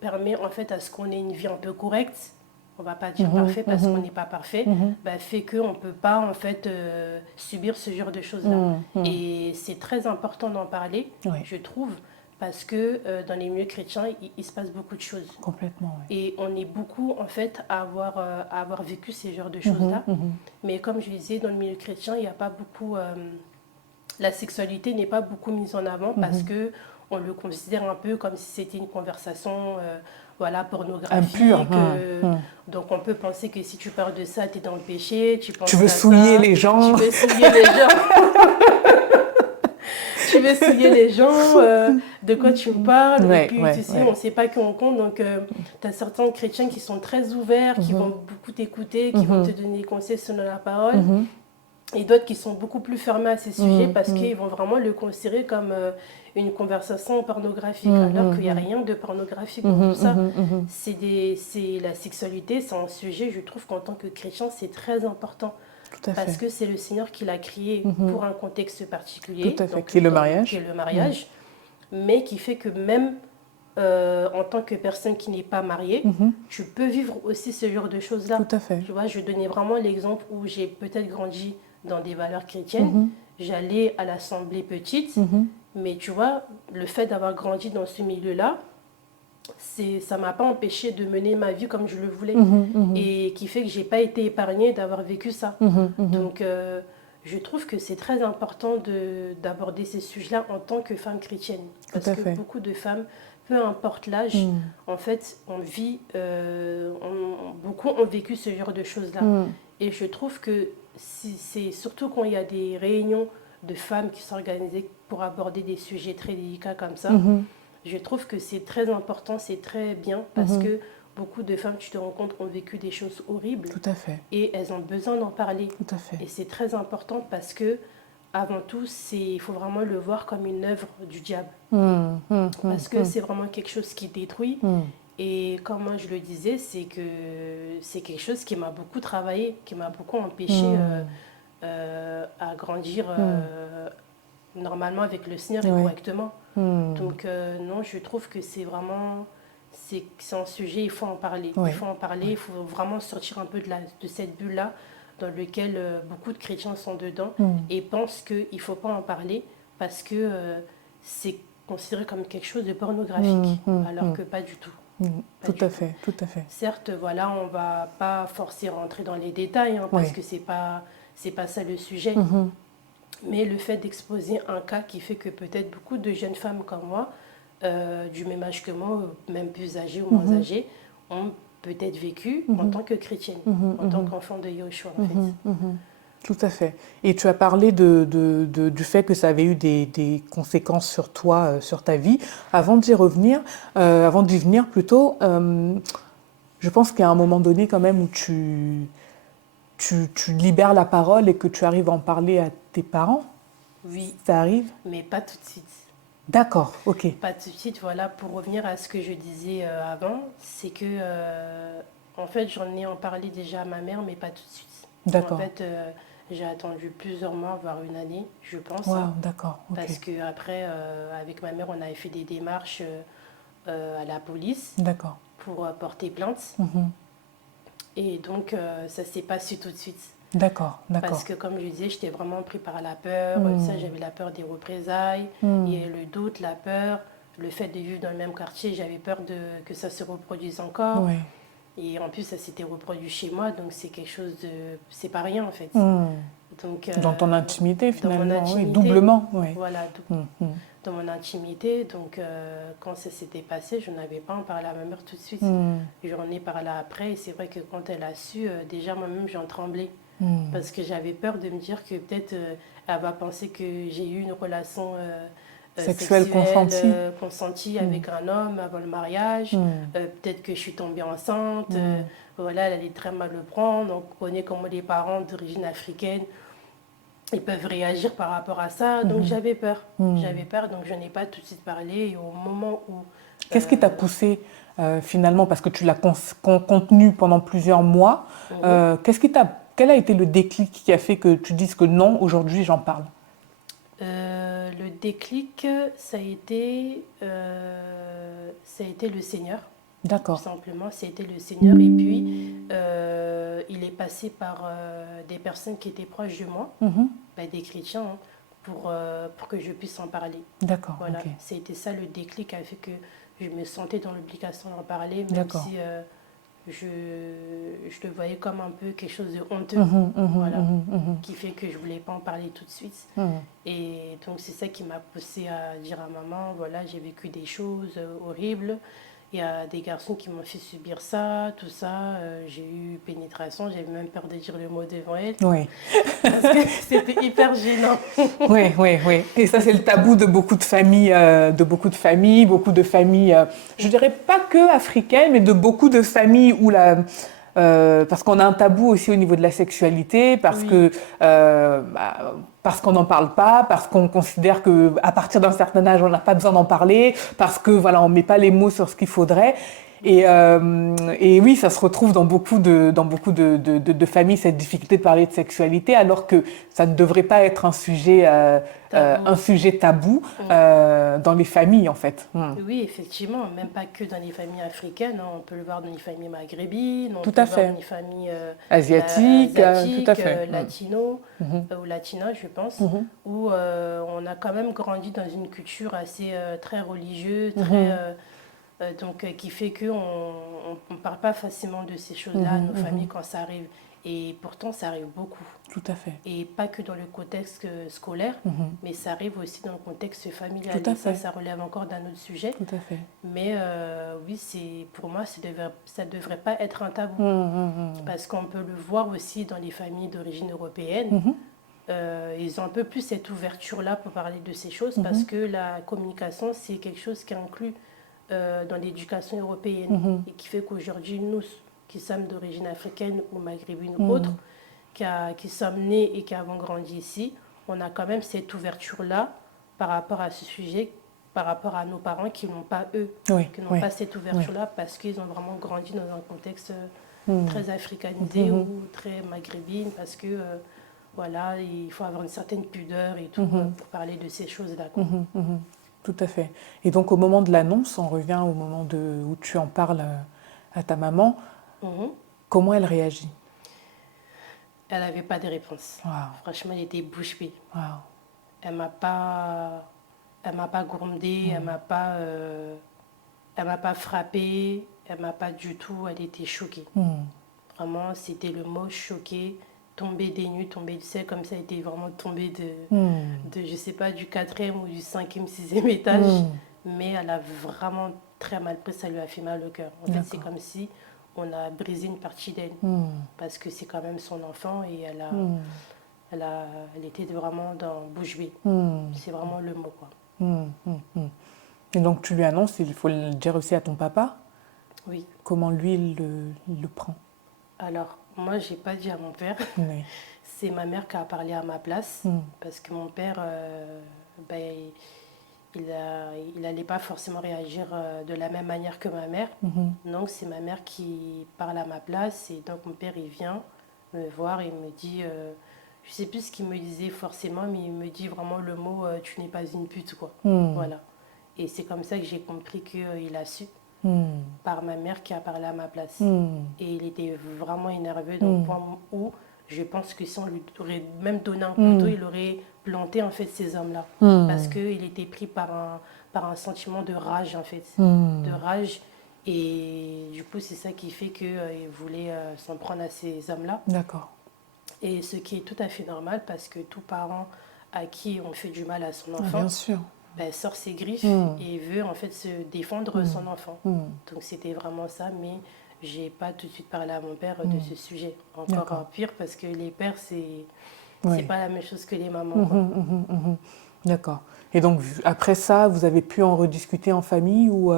permet en fait à ce qu'on ait une vie un peu correcte. On va pas dire Mhm. parfait parce qu'on Mhm. n'est pas parfait, Mhm. bah, fait qu'on ne peut pas en fait subir ce genre de choses-là. Mhm. Mhm. Et c'est très important d'en parler, Oui, je trouve, parce que dans les milieux chrétiens, il se passe beaucoup de choses. complètement, oui. Et on est beaucoup, en fait, à avoir vécu ces genres de Mhm. choses-là. Mhm. Mais comme je disais, dans le milieu chrétien, il n'y a pas beaucoup... la sexualité n'est pas beaucoup mise en avant parce Mhm. que on le considère un peu comme si c'était une conversation voilà, pornographique. Impur. Donc on peut penser que si tu parles de ça, tu es dans le péché, tu Tu penses veux à souiller ça, les gens. tu veux souiller les gens. Tu veux souiller les gens, de quoi tu me parles, et puis tu sais, on ne sait pas qui on compte. Donc, tu as certains chrétiens qui sont très ouverts, qui vont beaucoup t'écouter, qui vont te donner des conseils selon la parole, et d'autres qui sont beaucoup plus fermés à ces sujets parce qu'ils vont vraiment le considérer comme une conversation pornographique, alors qu'il n'y a rien de pornographique dans tout ça. C'est la sexualité, c'est un sujet, je trouve qu'en tant que chrétien, c'est très important. Parce que c'est le Seigneur qui l'a créé pour un contexte particulier, donc, qui est le mariage, mais qui fait que même en tant que personne qui n'est pas mariée, tu peux vivre aussi ce genre de choses-là. Tout à fait. Tu vois, je donnais vraiment l'exemple où j'ai peut-être grandi dans des valeurs chrétiennes. J'allais à l'assemblée petite, mais tu vois, le fait d'avoir grandi dans ce milieu-là, ça ne m'a pas empêché de mener ma vie comme je le voulais. Et qui fait que je n'ai pas été épargnée d'avoir vécu ça. Donc, je trouve que c'est très important d'aborder ces sujets-là en tant que femme chrétienne. Parce que beaucoup de femmes, peu importe l'âge, en fait, on vit, beaucoup ont vécu ce genre de choses-là. Et je trouve que c'est surtout quand il y a des réunions de femmes qui sont organisées pour aborder des sujets très délicats comme ça, je trouve que c'est très important, c'est très bien, parce que beaucoup de femmes, tu te rends compte, ont vécu des choses horribles. Tout à fait. Et elles ont besoin d'en parler. Tout à fait. Et c'est très important parce que, avant tout, il faut vraiment le voir comme une œuvre du diable. Parce que c'est vraiment quelque chose qui détruit. Et comme moi je le disais, c'est quelque chose qui m'a beaucoup travaillé, qui m'a beaucoup empêché à grandir normalement avec le Seigneur et correctement. Donc non, je trouve que c'est vraiment... C'est un sujet, il faut en parler. Il faut en parler, il faut vraiment sortir un peu de cette bulle-là dans laquelle beaucoup de chrétiens sont dedans et pensent qu'il ne faut pas en parler parce que c'est considéré comme quelque chose de pornographique, alors que pas du tout. Tout à fait, tout à fait. Certes, voilà, on ne va pas forcer rentrer dans les détails parce que c'est pas ça le sujet. Mais le fait d'exposer un cas qui fait que peut-être beaucoup de jeunes femmes comme moi, du même âge que moi, même plus âgées ou moins âgées, ont peut-être vécu en tant que chrétienne, en tant qu'enfant de Yahushua, en fait. Tout à fait. Et tu as parlé du fait que ça avait eu des conséquences sur toi, sur ta vie. Avant d'y revenir, avant d'y venir plutôt, je pense qu'il y a un moment donné quand même où tu libères la parole et que tu arrives à en parler à tes parents. Oui. Ça arrive? Mais pas tout de suite. D'accord, ok. Pas tout de suite, voilà, pour revenir à ce que je disais avant, c'est que, en fait, j'en ai en parlé déjà à ma mère, mais pas tout de suite. D'accord. En fait, j'ai attendu plusieurs mois, voire une année, je pense. Wow, d'accord. Okay. Parce qu'après, avec ma mère, on avait fait des démarches à la police pour porter plainte. Et donc, ça ne s'est pas su tout de suite. D'accord, d'accord. Parce que, comme je disais, j'étais vraiment pris par la peur. Ça, j'avais la peur des représailles, et le doute, la peur, le fait de vivre dans le même quartier, j'avais peur que ça se reproduise encore. Oui. Et en plus, ça s'était reproduit chez moi, donc c'est quelque chose de... C'est pas rien, en fait. Donc, dans ton intimité, finalement, dans mon intimité, oui, doublement. Oui. Voilà, dans mon intimité. Donc, quand ça s'était passé, je n'avais pas en parlé à ma mère tout de suite. J'en ai parlé après, et c'est vrai que quand elle a su, déjà moi-même, j'en tremblais. Parce que j'avais peur de me dire que peut-être elle va penser que j'ai eu une relation sexuelle consentie avec un homme avant le mariage. Peut-être que je suis tombée enceinte. Voilà, elle allait très mal le prendre. On connaît comment les parents d'origine africaine, ils peuvent réagir par rapport à ça. Donc j'avais peur. J'avais peur, donc je n'ai pas tout de suite parlé. Et au moment où... Qu'est-ce qui t'a poussé finalement, parce que tu l'as contenu pendant plusieurs mois, quel a été le déclic qui a fait que tu dises que non, aujourd'hui j'en parle? Le déclic, ça a été le Seigneur. D'accord. Tout simplement, ça a été le Seigneur. Et puis, il est passé par des personnes qui étaient proches de moi, des chrétiens, pour que je puisse en parler. D'accord. Voilà, okay. C'était ça le déclic qui a fait que je me sentais dans l'obligation d'en parler, même si je le voyais comme un peu quelque chose de honteux, Mhm, mhm, voilà, mhm, mhm, qui fait que je voulais pas en parler tout de suite. mhm. Et donc c'est ça qui m'a poussée à dire à maman, voilà, j'ai vécu des choses horribles. Il y a des garçons qui m'ont fait subir ça, tout ça. J'ai eu pénétration, j'avais même peur de dire le mot devant elle Oui, parce que c'était hyper gênant. oui, oui, oui. Et ça, c'est Parce- le tabou de beaucoup de familles, beaucoup de familles, je dirais pas que africaines, mais de beaucoup de familles où parce qu'on a un tabou aussi au niveau de la sexualité, Oui, parce qu'on n'en parle pas, parce qu'on considère que à partir d'un certain âge, on n'a pas besoin d'en parler, parce que voilà, on met pas les mots sur ce qu'il faudrait. Et oui, ça se retrouve dans beaucoup de familles, cette difficulté de parler de sexualité, alors que ça ne devrait pas être un tabou. sujet tabou Mm. dans les familles, en fait. Hmm. Oui, effectivement, même pas que dans les familles africaines, hein. On peut le voir dans les familles maghrébines, on Tout peut à le voir dans fait. les familles Asiatique, tout à asiatiques, fait. Hmm. latino Mhm. ou latinas, je pense, Mhm. où on a quand même grandi dans une culture assez très religieuse, Mhm. qui fait qu'on on parle pas facilement de ces choses-là à Mhm. nos familles Mhm. quand ça arrive. Et pourtant, ça arrive beaucoup. Tout à fait. Et pas que dans le contexte scolaire, Mhm. mais ça arrive aussi dans le contexte Tout familial. à Et fait. ça relève encore d'un autre sujet. Tout à fait. Mais oui, pour moi, ça devrait pas être un tabou. Mhm. Parce qu'on peut le voir aussi dans les familles d'origine européenne. Mhm. Ils ont un peu plus cette ouverture-là pour parler de ces choses parce Mhm. que la communication, c'est quelque chose qui est inclus dans l'éducation européenne Mhm. et qui fait qu'aujourd'hui, nous qui sommes d'origine africaine ou maghrébine ou autre, Mhm. qui sommes nés et qui avons grandi ici, on a quand même cette ouverture-là par rapport à ce sujet, par rapport à nos parents qui n'ont pas eux, Oui, qui n'ont oui, pas cette oui. ouverture-là parce qu'ils ont vraiment grandi dans un contexte Mhm. très africanisé Mhm. ou très maghrébine parce que voilà, il faut avoir une certaine pudeur et tout Mhm. pour parler de ces choses-là, quoi. Mhm. Mhm. Tout à fait. Et donc, au moment de l'annonce, on revient au moment où tu en parles à ta maman, Mhm. comment elle réagit? Elle n'avait pas de réponse. Waouh, Franchement, elle était bouche bée. waouh. Elle m'a pas, elle m'a pas grondée, Mhm. elle m'a pas frappée, elle m'a pas du tout. Elle était choquée. Mhm. Vraiment, c'était le mot choqué, tombée des nues, tombée du ciel, comme ça, elle était vraiment tombée Mhm. je sais pas, du quatrième ou du cinquième, sixième étage. Mhm. Mais elle a vraiment très mal pris, ça lui a fait mal au cœur. En fait, c'est D'accord. comme si on a brisé une partie d'elle. Mhm. Parce que c'est quand même son enfant et Mhm. elle était vraiment dans bouche bée. Mhm. C'est vraiment le mot, quoi. Mhm. Mhm. Et donc, tu lui annonces, il faut le dire aussi à ton papa, Oui. comment lui, il le prend. Alors, moi, j'ai pas dit à mon père. Oui. C'est ma mère qui a parlé à ma place. Mhm. Parce que mon père, ben, il n'allait pas forcément réagir de la même manière que ma mère. Mhm. Donc, c'est ma mère qui parle à ma place. Et donc, mon père, il vient me voir et me dit, je sais plus ce qu'il me disait forcément, mais il me dit vraiment le mot, tu n'es pas une pute, quoi. Mhm. Voilà. Et c'est comme ça que j'ai compris qu'il a su Mhm. par ma mère qui a parlé à ma place. Mhm. Et il était vraiment énervé dans le Mhm. point où je pense que si on lui aurait même donné un couteau, Mhm. il aurait planté en fait ces hommes-là. Parce Mhm. qu'il était pris par un sentiment de rage en fait. De Mhm. rage. Et du coup, c'est ça qui fait qu'il voulait s'en prendre à ces hommes-là. D'accord. Et ce qui est tout à fait normal parce que tout parent à qui on fait du mal à son Ah, bien enfant, sûr. ben, sort ses griffes Mhm. et veut en fait se défendre Mhm. son enfant. Mhm. Donc c'était vraiment ça, mais j'ai pas tout de suite parlé à mon père de Mhm. ce sujet. Encore D'accord. pire parce que les pères, c'est Oui. pas la même chose que les mamans, Mhm. quoi. Mhm. Mhm. D'accord. Et donc, après ça, vous avez pu en rediscuter en famille ou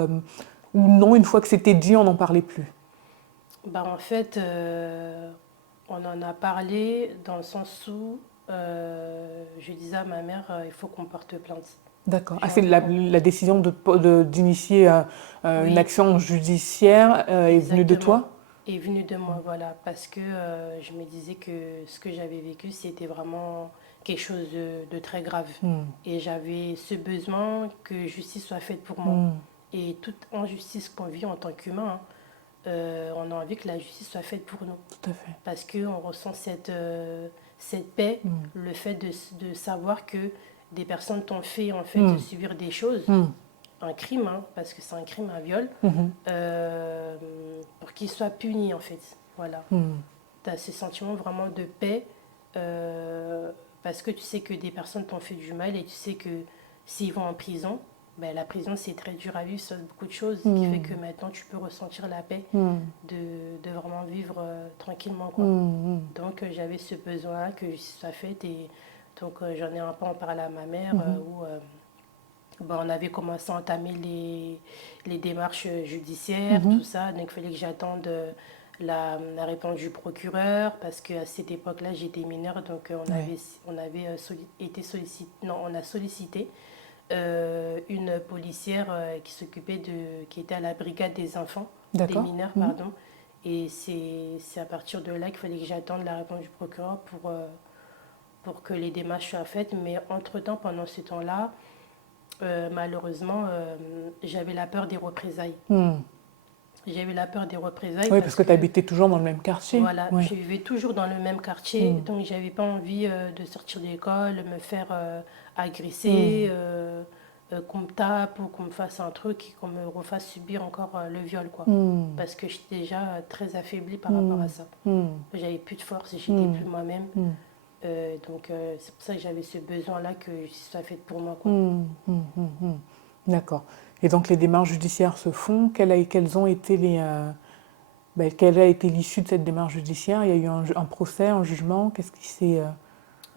non, une fois que c'était dit, on n'en parlait plus? Bah, en fait, on en a parlé dans le sens où je disais à ma mère, il faut qu'on porte plainte. D'accord. Ah, c'est Genre, la décision d'initier une oui, action judiciaire est venue de exactement. toi? Est venue de moi, voilà. Parce que je me disais que ce que j'avais vécu, c'était vraiment quelque chose de très grave. Hmm. Et j'avais ce besoin que justice soit faite pour moi. Hmm. Et toute injustice qu'on vit en tant qu'humain, on a envie que la justice soit faite pour nous. Tout à fait. Parce qu'on ressent cette paix, Hmm. le fait de savoir que des personnes t'ont fait en fait Hmm. subir des choses Hmm. un crime, hein, parce que c'est un crime, un viol, Mhm. pour qu'il soit puni, en fait. Voilà. Mhm. Tu as ce sentiment vraiment de paix, euh, parce que tu sais que des personnes t'ont fait du mal et tu sais que s'ils vont en prison, ben, la prison, c'est très dur à vivre sur beaucoup de choses, qui fait que Mhm. maintenant, tu peux ressentir la paix Mhm. de vraiment vivre tranquillement, quoi. Mhm. Donc j'avais ce besoin que ça fait et donc j'en ai un peu en parlé à ma mère Mhm. où ben, on avait commencé à entamer les démarches judiciaires, tout Mhm. ça. Donc il fallait que j'attende la réponse du procureur parce qu'à cette époque-là j'étais mineure donc Ouais. on avait été sollicité, non on a sollicité une policière qui était à la brigade des enfants, des D'accord. mineurs, Mhm. pardon. Et c'est à partir de là qu'il fallait que j'attende la réponse du procureur pour que les démarches soient faites. Mais entre-temps, pendant ce temps-là, malheureusement, j'avais la peur des représailles. Mhm. J'avais la peur des représailles Oui, parce parce que tu que habitais toujours dans le même quartier. voilà, Oui. je vivais toujours dans le même quartier, Mhm. donc j'avais pas envie de sortir de l'école, me faire agresser, Mhm. qu'on me tape ou qu'on me fasse un truc et qu'on me refasse subir encore le viol, quoi. Mhm. Parce que j'étais déjà très affaiblie par rapport à Mhm. ça. Mhm. J'avais plus de force, j'étais plus Mhm. moi-même. Mhm. Donc c'est pour ça que j'avais ce besoin-là que ça soit fait pour moi, quoi. Mhm. Mhm. Mhm. D'accord. Et donc les démarches judiciaires se font. Quelles ont été quelle a été l'issue de cette démarche judiciaire? Il y a eu un procès, un jugement. Qu'est-ce qui s'est...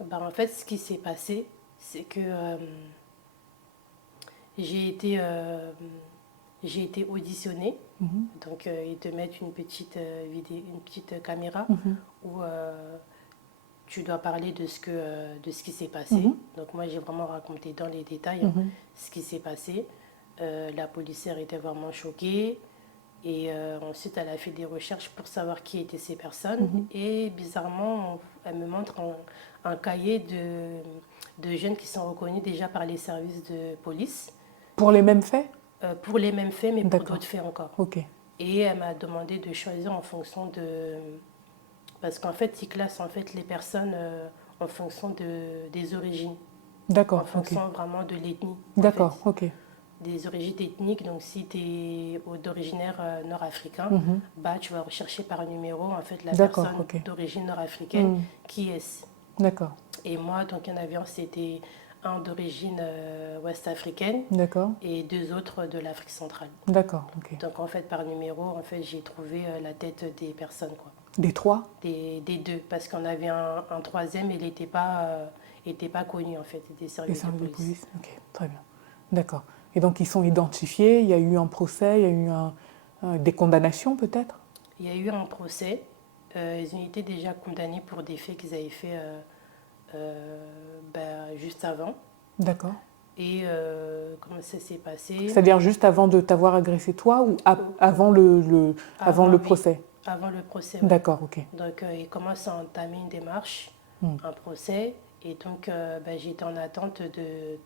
Bah, en fait, ce qui s'est passé, c'est que j'ai été, euh, j'ai été auditionnée. Mhm. Donc, ils te mettent une petite, une petite caméra Mhm. où tu dois parler de ce qui s'est Mhm. passé. Donc, moi, j'ai vraiment raconté dans les détails, hein, Mhm. ce qui s'est passé. La policière était vraiment choquée. Et ensuite, elle a fait des recherches pour savoir qui étaient ces personnes. Mhm. Et bizarrement, elle me montre un cahier de jeunes qui sont reconnus déjà par les services de police Pour les mêmes faits? pour les mêmes faits, mais pour D'accord. d'autres faits encore. Ok. Et elle m'a demandé de choisir en fonction de... Parce qu'en fait, ils classent en fait les personnes en fonction des origines, en D'accord. Ok. fonction vraiment de l'ethnie, en D'accord. fait. Ok. Des origines ethniques, donc si tu es d'originaire nord-africain, Mhm. bah, tu vas rechercher par numéro en fait la D'accord. personne Ok. d'origine nord-africaine Mhm. qui est. D'accord. Et moi, donc il y en avait un, c'était un d'origine ouest-africaine D'accord. et deux autres de l'Afrique centrale. D'accord. Ok. Donc en fait, par numéro, en fait, j'ai trouvé la tête des personnes, quoi. Des trois? Des deux, parce qu'on avait un troisième, il était pas connu, en fait, des Des services de services de police. police? Ok. Très bien. D'accord. Et donc ils sont identifiés. Il y a eu un procès. Il y a eu des condamnations peut-être? Il y a eu un procès. Ils ont été déjà condamnés pour des faits qu'ils avaient fait juste avant. D'accord. Et comment ça s'est passé? C'est-à-dire juste avant de t'avoir agressé toi ou avant avant Avant, le oui, procès? avant le procès, oui. D'accord. Ok. Donc, ils commencent à entamer une démarche, Mhm. un procès. Et donc, j'étais en attente de,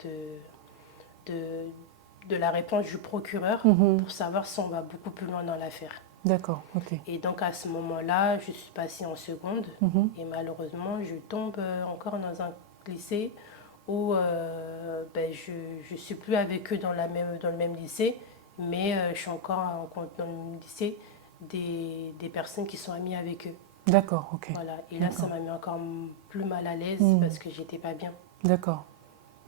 de la réponse du procureur Mhm. pour savoir si on va beaucoup plus loin dans l'affaire. D'accord. Ok. Et donc à ce moment-là, je suis passée en seconde Mhm. et malheureusement, je tombe encore dans un lycée où je ne suis plus avec eux dans le même lycée, mais je suis encore dans le même lycée des personnes qui sont amies avec eux. D'accord. Ok. Voilà. Et là, ça D'accord. m'a mis encore plus mal à l'aise Mhm. parce que j'étais pas bien D'accord.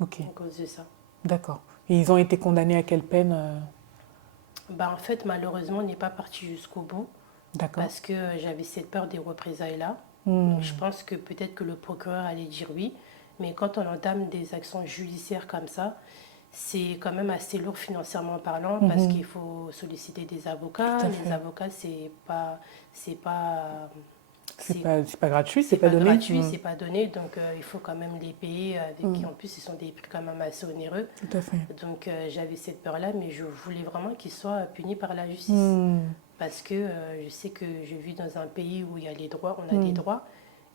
Ok. à cause de ça. D'accord. Et ils ont été condamnés à quelle peine? Bah, en fait, malheureusement, on n'est pas parti jusqu'au bout D'accord. parce que j'avais cette peur des représailles-là. Donc je Hmm. pense que peut-être que le procureur allait dire oui, mais quand on entame des actions judiciaires comme ça, c'est quand même assez lourd financièrement parlant parce Mhm. qu'il faut solliciter des Tout avocats. à Les fait. avocats, c'est pas, c'est C'est pas gratuit, c'est c'est pas pas donné. gratuit, Hmm. c'est pas donné, donc il faut quand même les payer avec Hmm. qui en plus ils sont des prix quand même assez onéreux. Tout à fait. Donc j'avais cette peur-là, mais je voulais vraiment qu'ils soient punis par la justice. Hmm. Parce que je sais que je vis dans un pays où il y a les droits, on a des Hmm. droits,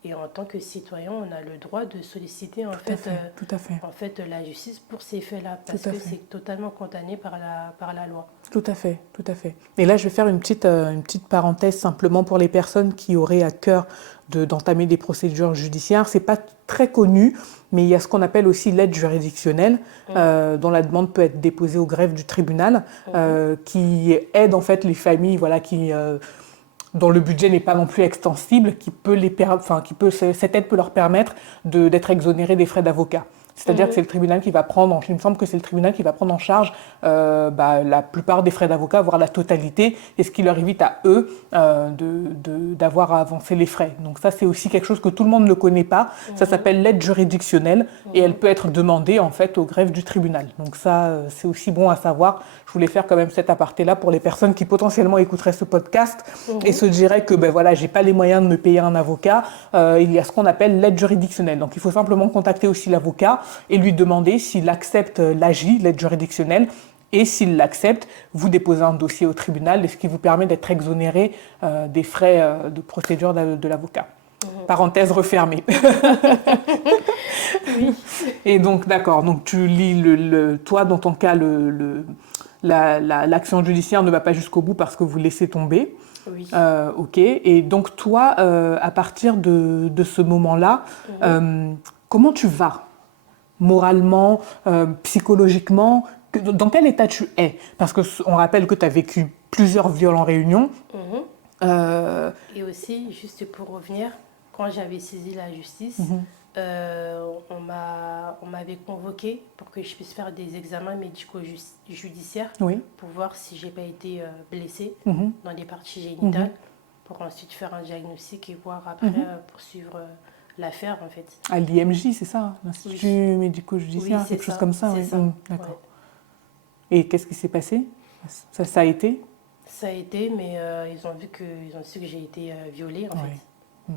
Et en tant que citoyen, on a le droit de solliciter Tout à fait, tout à fait, en fait, la justice pour ces faits-là, tout parce à que fait. c'est totalement condamné par la loi. Tout à fait, tout à fait. Et là, je vais faire une petite parenthèse simplement pour les personnes qui auraient à cœur d'entamer des procédures judiciaires. C'est pas très connu, mais il y a ce qu'on appelle aussi l'aide juridictionnelle, dont la demande peut être déposée au greffe du tribunal, qui aide en fait les familles, voilà, dont le budget n'est pas non plus extensible, cette aide peut leur permettre d'être exonérés des frais d'avocat. C'est-à-dire que c'est le tribunal qui va prendre, il me semble que c'est le tribunal qui va prendre en charge la plupart des frais d'avocat, voire la totalité, et ce qui leur évite à eux d'avoir à avancer les frais. Donc ça, c'est aussi quelque chose que tout le monde ne connaît pas. Ça s'appelle l'aide juridictionnelle, et elle peut être demandée en fait au greffe du tribunal. Donc ça, c'est aussi bon à savoir. Je voulais faire quand même cet aparté-là pour les personnes qui potentiellement écouteraient ce podcast et se diraient que ben voilà, j'ai pas les moyens de me payer un avocat. Il y a ce qu'on appelle l'aide juridictionnelle. Donc il faut simplement contacter aussi l'avocat et lui demander s'il accepte l'AJ, l'aide juridictionnelle. Et s'il l'accepte, vous déposez un dossier au tribunal, ce qui vous permet d'être exonéré des frais de procédure de l'avocat. Parenthèse refermée. Oui, Et donc, d'accord, donc tu lis, toi, dans ton cas, l'action judiciaire ne va pas jusqu'au bout parce que vous laissez tomber. oui. Ok, et donc toi, à partir de ce moment-là, comment tu vas moralement, psychologiquement, dans quel état tu es? Parce qu'on rappelle que tu as vécu plusieurs viols en réunion. Mhm. Euh, Et aussi, juste pour revenir, quand j'avais saisi la justice, on m'avait convoqué pour que je puisse faire des examens médico-judiciaires oui. pour voir si j'ai pas été blessée Mhm. dans les parties génitales, pour ensuite faire un diagnostic et voir après poursuivre l'affaire en fait. À l'IMJ, c'est ça, hein, l'Institut Oui, oui, médico-judiciaire, c'est quelque chose ça, comme ça, c'est oui. ça. D'accord. Ouais. Et qu'est-ce qui s'est passé? Ça a été? Ça a été, mais ils ont su que j'ai été violée en Ouais. fait.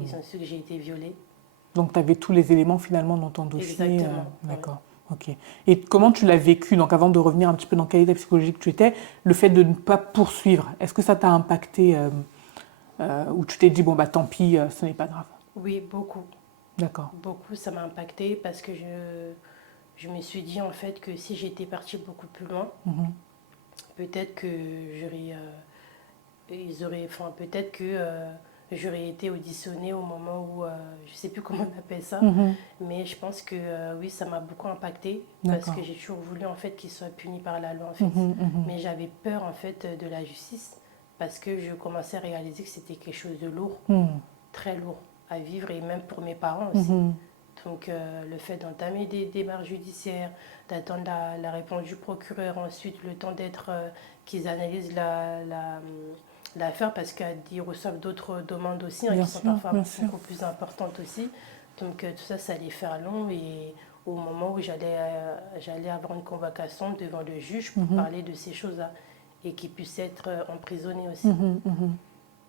Ils ont su que j'ai été violée. Donc, tu avais tous les éléments finalement dans ton dossier. Exactement. Ouais. D'accord. Ok. Et comment tu l'as vécu? Donc, avant de revenir un petit peu dans quel état psychologique tu étais, le fait de ne pas poursuivre, est-ce que ça t'a impacté ou tu t'es dit, bon, bah tant pis, ce n'est pas grave? Oui, beaucoup. D'accord. Beaucoup, ça m'a impacté parce que je me suis dit en fait que si j'étais partie beaucoup plus loin, peut-être que peut-être que j'aurais été auditionnée au moment où, je sais plus comment on appelle ça, mais je pense que oui, ça m'a beaucoup impacté parce D'accord. que j'ai toujours voulu en fait qu'il soit puni par la loi en fait, mais j'avais peur en fait de la justice parce que je commençais à réaliser que c'était quelque chose de lourd, très lourd à vivre et même pour mes parents aussi. Donc le fait d'entamer des démarches judiciaires, d'attendre la réponse du procureur, ensuite le temps d'être qu'ils analysent l'affaire parce qu'ils reçoivent d'autres demandes aussi Bien qui sont sûr, parfois bien sûr. beaucoup plus importantes aussi. Donc tout ça, ça allait faire long et au moment où j'allais avoir une convocation devant le juge pour parler de ces choses-là et qu'ils puissent être emprisonnés aussi.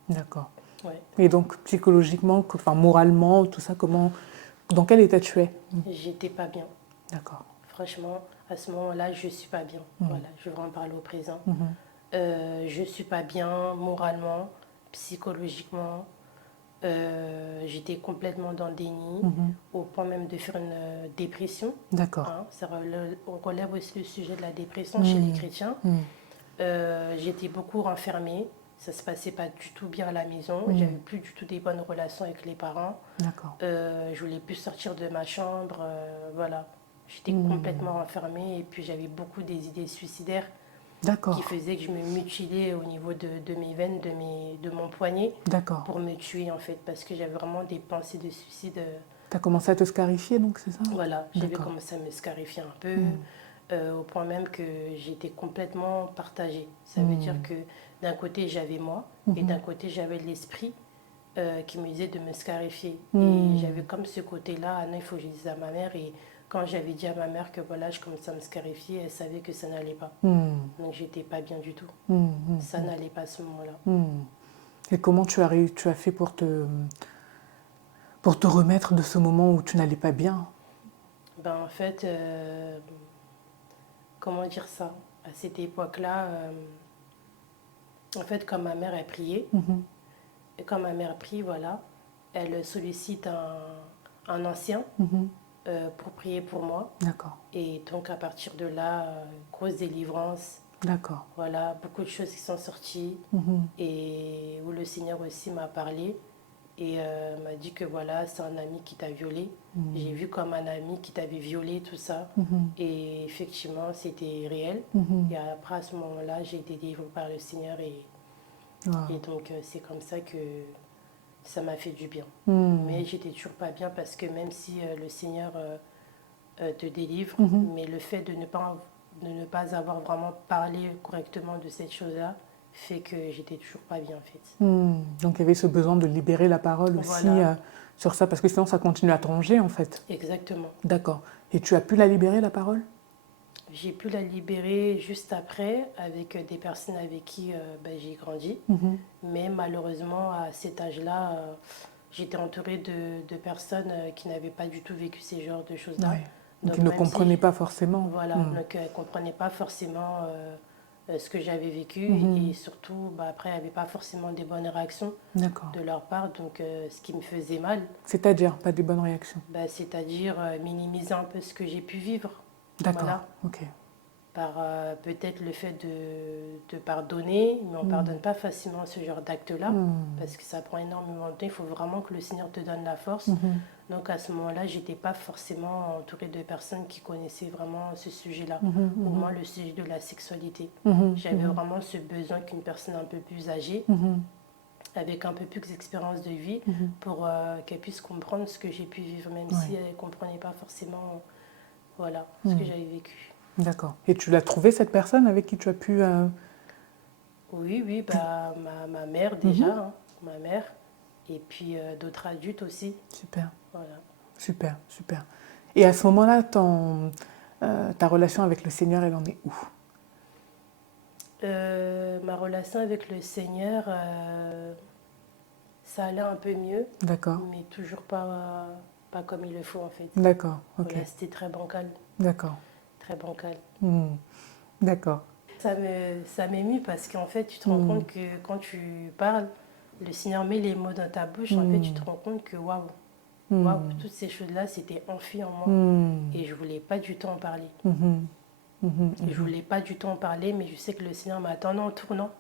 D'accord. Ouais. Et donc, psychologiquement, enfin, moralement, tout ça, dans quel état tu es? J'étais pas bien. D'accord. Franchement, à ce moment-là, je suis pas bien. Voilà, je vais en parler au présent. Je suis pas bien moralement, psychologiquement. J'étais complètement dans le déni, au point même de faire une dépression. D'accord. Hein. On relève aussi le sujet de la dépression chez les chrétiens. J'étais beaucoup renfermée. Ça se passait pas du tout bien à la maison. J'avais plus du tout des bonnes relations avec les parents. D'accord. Je voulais plus sortir de ma chambre. Voilà. J'étais complètement renfermée et puis j'avais beaucoup des idées suicidaires qui D'accord. faisaient que je me mutilais au niveau de mes veines, de mon poignet D'accord. pour me tuer en fait parce que j'avais vraiment des pensées de suicide. Tu as commencé à te scarifier, donc, c'est ça? Voilà, j'avais D'accord. commencé à me scarifier un peu au point même que j'étais complètement partagée. Ça veut dire que d'un côté j'avais moi et d'un côté j'avais l'esprit qui me disait de me scarifier. Et j'avais comme ce côté-là, ah non, il faut que je dise à ma mère. Et quand j'avais dit à ma mère que voilà, je commençais à me scarifier, elle savait que ça n'allait pas. Donc j'étais pas bien du tout. Ça n'allait pas à ce moment-là. Et comment tu as fait pour te remettre de ce moment où tu n'allais pas bien? Ben, en fait, comment dire ça? À cette époque-là, en fait, quand ma mère a prié, et quand ma mère prie, voilà, elle sollicite un ancien Mhm. pour prier pour moi. D'accord. Et donc à partir de là, grosse délivrance, D'accord. voilà, beaucoup de choses qui sont sorties Mhm. et où le Seigneur aussi m'a parlé et m'a dit que voilà, c'est un ami qui t'a violé. J'ai vu comme un ami qui t'avait violé, tout ça. Mhm. Et effectivement, c'était réel. Mhm. Et après, à ce moment-là, j'ai été délivrée par le Seigneur Wow. et donc c'est comme ça que ça m'a fait du bien. Mhm. Mais j'étais toujours pas bien parce que même si le Seigneur te délivre, Mhm. mais le fait de ne pas avoir vraiment parlé correctement de cette chose-là fait que j'étais toujours pas bien en fait. Mhm. Donc il y avait ce besoin de libérer la parole aussi Voilà, sur ça, parce que sinon ça continue à te ronger en fait. exactement. D'accord. Et tu as pu la libérer, la parole? J'ai pu la libérer juste après avec des personnes avec qui ben, j'ai grandi. Mhm. Mais malheureusement, à cet âge-là, j'étais entourée de personnes qui n'avaient pas du tout vécu ces genres de choses-là. Ouais. Donc Donc ils ne même comprenaient si, pas forcément. voilà, Mhm. donc elles ne comprenaient pas forcément ce que j'avais vécu Mhm. et surtout, bah, après, il n'y avait pas forcément des bonnes réactions D'accord. de leur part. Donc ce qui me faisait mal, C'est-à-dire, pas des bonnes réactions. bah, c'est-à-dire minimiser un peu ce que j'ai pu vivre. D'accord. Voilà, Ok. par peut-être le fait de pardonner, mais on ne Mhm. pardonne pas facilement ce genre d'acte-là, Mhm. parce que ça prend énormément de temps, il faut vraiment que le Seigneur te donne la force. Mhm. Donc à ce moment-là, je n'étais pas forcément entourée de personnes qui connaissaient vraiment ce sujet-là, Mhm. au Mhm. moins le sujet de la sexualité. Mhm. J'avais Mhm. vraiment ce besoin qu'une personne un peu plus âgée, Mhm. avec un peu plus d'expérience de vie, Mhm. pour qu'elle puisse comprendre ce que j'ai pu vivre, même Ouais. si elle ne comprenait pas forcément voilà, ce que Mhm. j'avais vécu. D'accord. Et tu l'as trouvée, cette personne avec qui tu as pu... Oui, oui, bah, ma mère déjà, Mhm. hein, ma mère, et puis d'autres adultes aussi. Super, Voilà. super, super. Et à ce moment-là, ta relation avec le Seigneur, elle en est où? Ma relation avec le Seigneur, ça allait un peu mieux, D'accord, mais toujours pas comme il le faut en fait. d'accord, ok, Voilà, c'était très bancal, d'accord. très bancal. Mhm. D'accord. Ça m'émue parce qu'en fait, tu te rends Mhm. compte que quand tu parles, le Seigneur met les mots dans ta bouche, en fait, tu te Mhm. rends compte que waouh, waouh, Mhm. toutes ces choses-là, c'était enfui en moi. Mhm. Et je voulais pas du tout en parler. Mhm. Mhm. Je Mhm. voulais pas du tout en parler, mais je sais que le Seigneur m'a attendu en tournant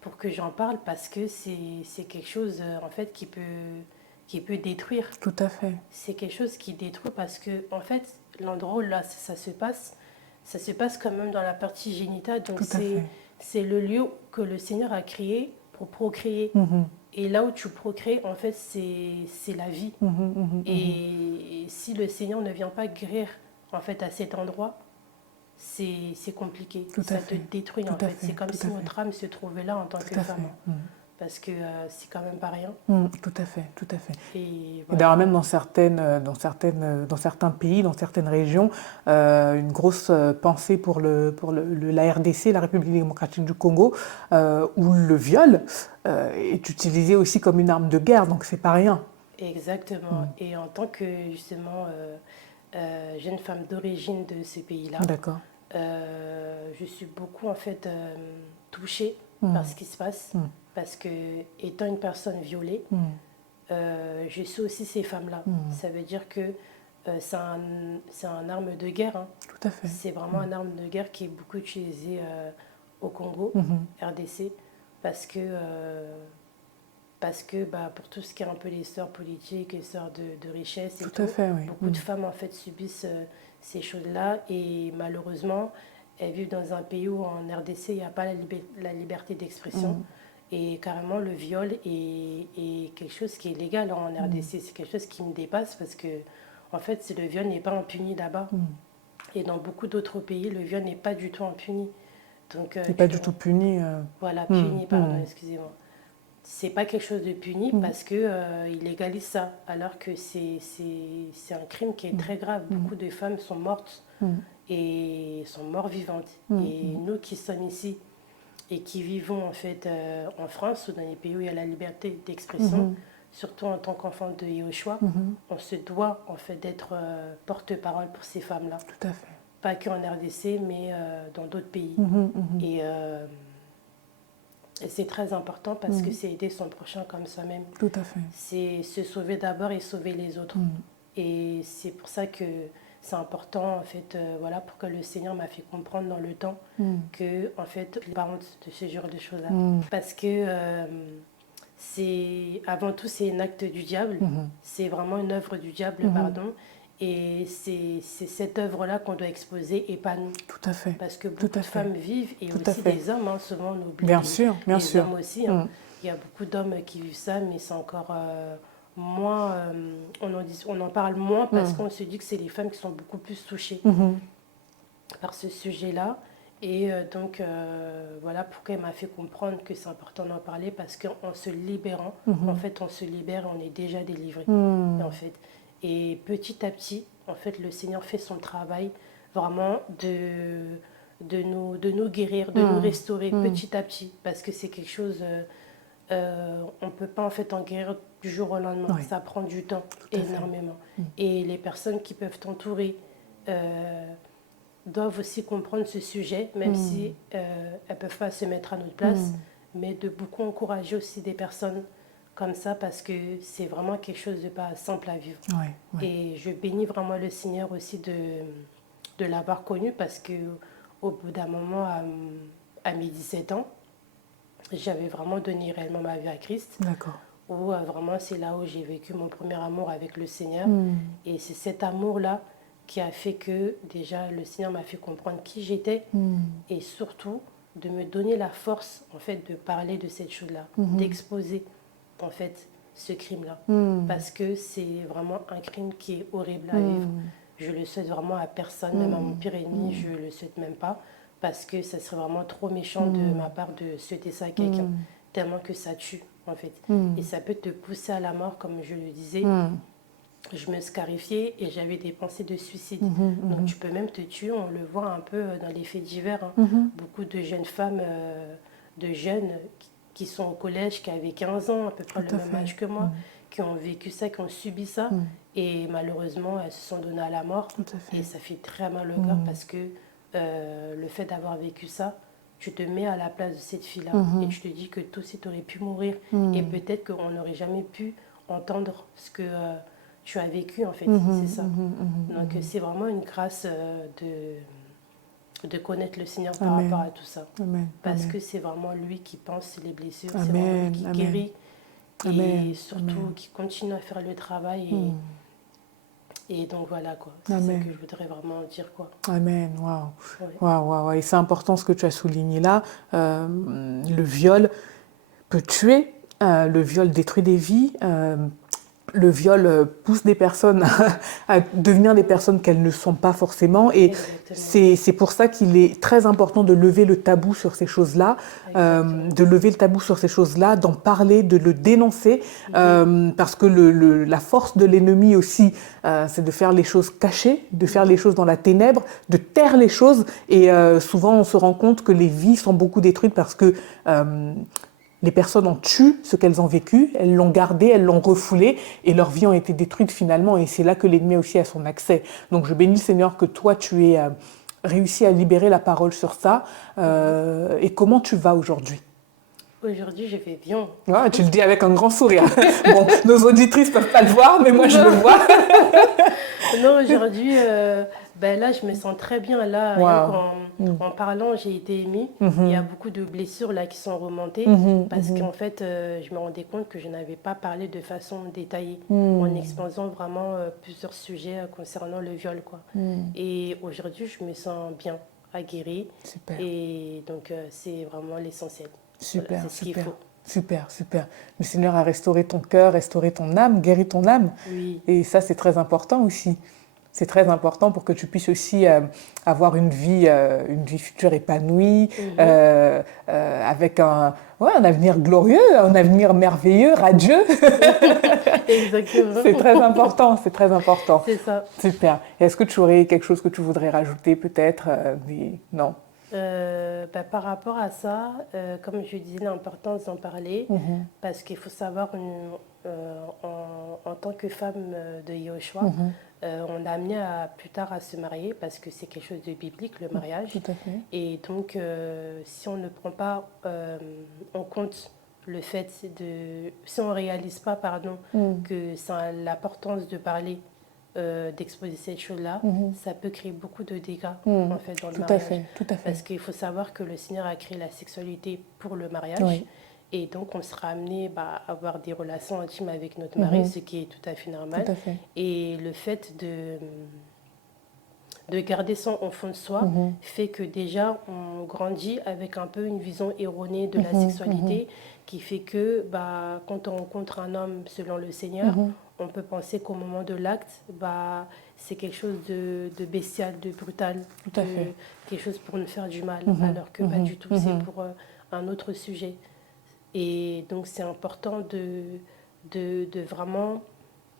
pour que j'en parle parce que c'est quelque chose en fait qui peut détruire. Tout à fait, C'est quelque chose qui détruit parce que en fait l'endroit où là ça se passe quand même dans la partie génitale. Donc tout à fait. c'est le lieu que le Seigneur a créé pour procréer. Mhm. Et là où tu procrées, en fait, c'est la vie. Mhm. Mhm. Mhm. Et si le Seigneur ne vient pas guérir en fait à cet endroit, c'est compliqué. Tout à Ça te fait, détruit tout en à fait. C'est fait, comme tout si à fait, notre âme se trouvait là en tant que tout à femme. fait. Mhm. Parce que c'est quand même pas rien. Tout à fait, tout à fait. Et Et voilà. d'ailleurs, même dans certains pays, dans certaines régions, une grosse pensée pour la RDC, la République démocratique du Congo, où le viol est utilisé aussi comme une arme de guerre, donc c'est pas rien. Exactement. Et en tant que justement jeune femme d'origine de ce pays-là, D'accord. je suis beaucoup en fait touchée par Mm. ce qui se passe. Mm. Parce que étant une personne violée, Mm. je suis aussi ces femmes-là. Mm. Ça veut dire que c'est un arme de guerre, hein. Tout à fait. C'est vraiment un arme de guerre qui est beaucoup utilisée au Congo, Mhm. RDC, parce que, bah, pour tout ce qui est un peu les sœurs politiques, les sœurs de richesse et Tout à tout, fait, oui. beaucoup de femmes en fait subissent ces choses-là et malheureusement, elles vivent dans un pays où en RDC, il n'y a pas la liberté d'expression. Mm. Et carrément, le viol est quelque chose qui est légal en RDC. C'est quelque chose qui me dépasse parce que, en fait, le viol n'est pas impuni là-bas. Mm. Et dans beaucoup d'autres pays, le viol n'est pas du tout impuni. Donc, C'est pas tu te du tout rends... puni. Voilà, Mm. puni, pardon, Mm. excusez-moi. C'est pas quelque chose de puni Mm. parce que il légalise ça, alors que c'est un crime qui est très grave. Beaucoup de femmes sont mortes Mm. et sont mortes vivantes. Mm. Et nous qui sommes ici et qui vivons en fait en France ou dans les pays où il y a la liberté d'expression, Mhm. surtout en tant qu'enfant de Yahushua, Mhm. on se doit en fait d'être porte-parole pour ces femmes-là. Tout à fait. Pas qu'en RDC, mais dans d'autres pays. Mhm. Mhm. Et Et c'est très important parce que c'est aider son prochain comme soi-même. Tout à fait. C'est se sauver d'abord et sauver les autres. Et c'est pour ça que c'est important, en fait, voilà, pour que le Seigneur m'a fait comprendre dans le temps que, en fait, je n'ai pas honte de ce genre de choses-là. Parce que avant tout, c'est un acte du diable. C'est vraiment une œuvre du diable, pardon. Et c'est cette œuvre-là qu'on doit exposer et pas nous. Tout à fait. Parce que beaucoup de femmes vivent, et Tout à aussi fait. des hommes, hein, souvent on oublie Bien sûr, bien les sûr. hommes aussi. Hein. Il y a beaucoup d'hommes qui vivent ça, mais c'est encore moins, on en parle moins parce qu'on se dit que c'est les femmes qui sont beaucoup plus touchées par ce sujet-là. Et donc, voilà pourquoi elle m'a fait comprendre que c'est important d'en parler, parce qu'en se libérant, en fait, on se libère, on est déjà délivré. En fait. Et petit à petit, en fait, le Seigneur fait son travail vraiment de nous guérir, de nous restaurer petit à petit, parce que c'est quelque chose, on ne peut pas en fait en guérir du jour au lendemain, ça prend du temps, énormément. Et les personnes qui peuvent t'entourer doivent aussi comprendre ce sujet, même si elles ne peuvent pas se mettre à notre place, mais de beaucoup encourager aussi des personnes comme ça, parce que c'est vraiment quelque chose de pas simple à vivre. Et je bénis vraiment le Seigneur aussi de l'avoir connu, parce que au bout d'un moment, à mes 17 ans, j'avais vraiment donné réellement ma vie à Christ. D'accord. Où vraiment c'est là où j'ai vécu mon premier amour avec le Seigneur. Et c'est cet amour-là qui a fait que déjà le Seigneur m'a fait comprendre qui j'étais, et surtout de me donner la force en fait de parler de cette chose-là, d'exposer en fait ce crime-là, parce que c'est vraiment un crime qui est horrible à vivre. Je le souhaite vraiment à personne, même à mon pire ennemi, je le souhaite même pas, parce que ça serait vraiment trop méchant de ma part de souhaiter ça à quelqu'un, tellement que ça tue en fait, et ça peut te pousser à la mort, comme je le disais. Je me scarifiais et j'avais des pensées de suicide. Donc tu peux même te tuer, on le voit un peu dans les faits divers. Hein. Beaucoup de jeunes femmes, de jeunes qui sont au collège, qui avaient 15 ans, à peu près le même âge que moi, qui ont vécu ça, qui ont subi ça. Et malheureusement, elles se sont données à la mort. Et ça fait très mal au cœur, parce que le fait d'avoir vécu ça, tu te mets à la place de cette fille-là. Et tu te dis que toi aussi, tu aurais pu mourir. Et peut-être qu'on n'aurait jamais pu entendre ce que... tu as vécu en fait, c'est ça. Donc c'est vraiment une grâce de connaître le Seigneur par rapport à tout ça. Parce que c'est vraiment lui qui pense les blessures, c'est vraiment lui qui guérit, et surtout qui continue à faire le travail. Et donc voilà quoi, c'est ce que je voudrais vraiment dire quoi. Amen, waouh. Et c'est important ce que tu as souligné là, le viol peut tuer, le viol détruit des vies, le viol pousse des personnes à devenir des personnes qu'elles ne sont pas forcément, et c'est pour ça qu'il est très important de lever le tabou sur ces choses-là, d'en parler, de le dénoncer, parce que la force de l'ennemi aussi, c'est de faire les choses cachées, de faire les choses dans la ténèbre, de taire les choses, et souvent on se rend compte que les vies sont beaucoup détruites parce que les personnes ont tué ce qu'elles ont vécu, elles l'ont gardé, elles l'ont refoulé, et leurs vies ont été détruites finalement, et c'est là que l'ennemi aussi a son accès. Donc je bénis le Seigneur que toi tu aies réussi à libérer la parole sur ça. Et comment tu vas aujourd'hui ? Aujourd'hui, je vais bien. Ouais, tu le dis avec un grand sourire. Bon, nos auditrices ne peuvent pas le voir, mais moi je le vois. Non, aujourd'hui, là, je me sens très bien. Là, en parlant, j'ai été émue. Il y a beaucoup de blessures là qui sont remontées, parce qu'en fait, je me rendais compte que je n'avais pas parlé de façon détaillée, en exposant vraiment plusieurs sujets concernant le viol, quoi. Et aujourd'hui, je me sens bien, aguerrie. Super. Et donc, c'est vraiment l'essentiel. Super, voilà, c'est ce qu'il faut. Super. Le Seigneur a restauré ton cœur, restauré ton âme, guéri ton âme. Oui. Et ça, c'est très important aussi. C'est très important pour que tu puisses aussi avoir une vie future épanouie, avec un avenir glorieux, un avenir merveilleux, radieux. Exactement. C'est très important. C'est ça. Super. Et est-ce que tu aurais quelque chose que tu voudrais rajouter peut-être Non. Par rapport à ça, comme je disais, l'importance d'en parler, parce qu'il faut savoir, en tant que femme de Yahushua, Mhm. on a amené plus tard à se marier parce que c'est quelque chose de biblique, le mariage. Tout à fait. Et donc, si on ne prend pas en compte le fait si on ne réalise pas, pardon, Mhm. que ça a l'importance de parler, d'exposer cette chose-là, Mhm. ça peut créer beaucoup de dégâts Mhm. en fait dans le Tout à mariage. fait, tout à fait. Parce qu'il faut savoir que le Seigneur a créé la sexualité pour le mariage. Oui. Et donc, on sera amené à avoir des relations intimes avec notre mari, Mhm. ce qui est tout à fait normal. Tout à fait. Et le fait de garder ça au fond de soi Mhm. fait que déjà, on grandit avec un peu une vision erronée de la Mhm. sexualité qui fait que quand on rencontre un homme selon le Seigneur, Mhm. on peut penser qu'au moment de l'acte, c'est quelque chose de bestial, de brutal, Tout à fait. quelque chose pour nous faire du mal, Mhm. alors que pas Mhm. du tout, c'est Mhm. pour un autre sujet. Et donc, c'est important de vraiment